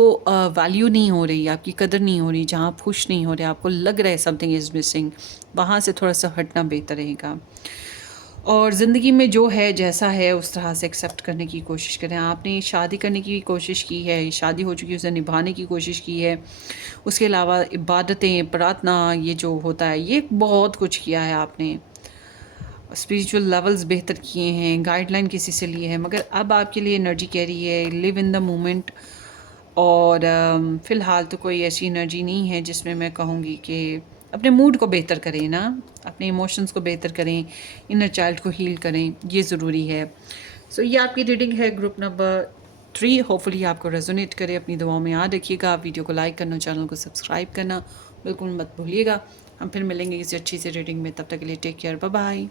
वैल्यू नहीं हो रही, आपकी कदर नहीं हो रही, जहाँ आप खुश नहीं हो रहे, आपको लग रहा है समथिंग इज़ मिसिंग, वहाँ से थोड़ा सा हटना बेहतर रहेगा। और ज़िंदगी में जो है जैसा है उस तरह से एक्सेप्ट करने की कोशिश करें। आपने शादी करने की कोशिश की है, शादी हो चुकी है, उसे निभाने की कोशिश की है, उसके अलावा इबादतें, प्रार्थना, ये जो होता है, ये बहुत कुछ किया है आपने, स्पिरिचुअल लेवल्स बेहतर किए हैं, गाइडलाइन किसी से लिए हैं, मगर अब आपके लिए एनर्जी कह रही है लिव इन द मोमेंट। और फ़िलहाल तो कोई ऐसी एनर्जी नहीं है जिसमें मैं कहूँगी कि अपने मूड को बेहतर करें ना, अपने इमोशंस को बेहतर करें, इनर चाइल्ड को हील करें, ये ज़रूरी है। सो ये आपकी रीडिंग है ग्रुप नंबर 3। होपफुली आपको रेजोनेट करे। अपनी दुआओं में याद रखिएगा। वीडियो को लाइक करना, चैनल को सब्सक्राइब करना बिल्कुल मत भूलिएगा। हम फिर मिलेंगे किसी अच्छी सी रीडिंग में, तब तक के लिए टेक केयर, बाय बाय।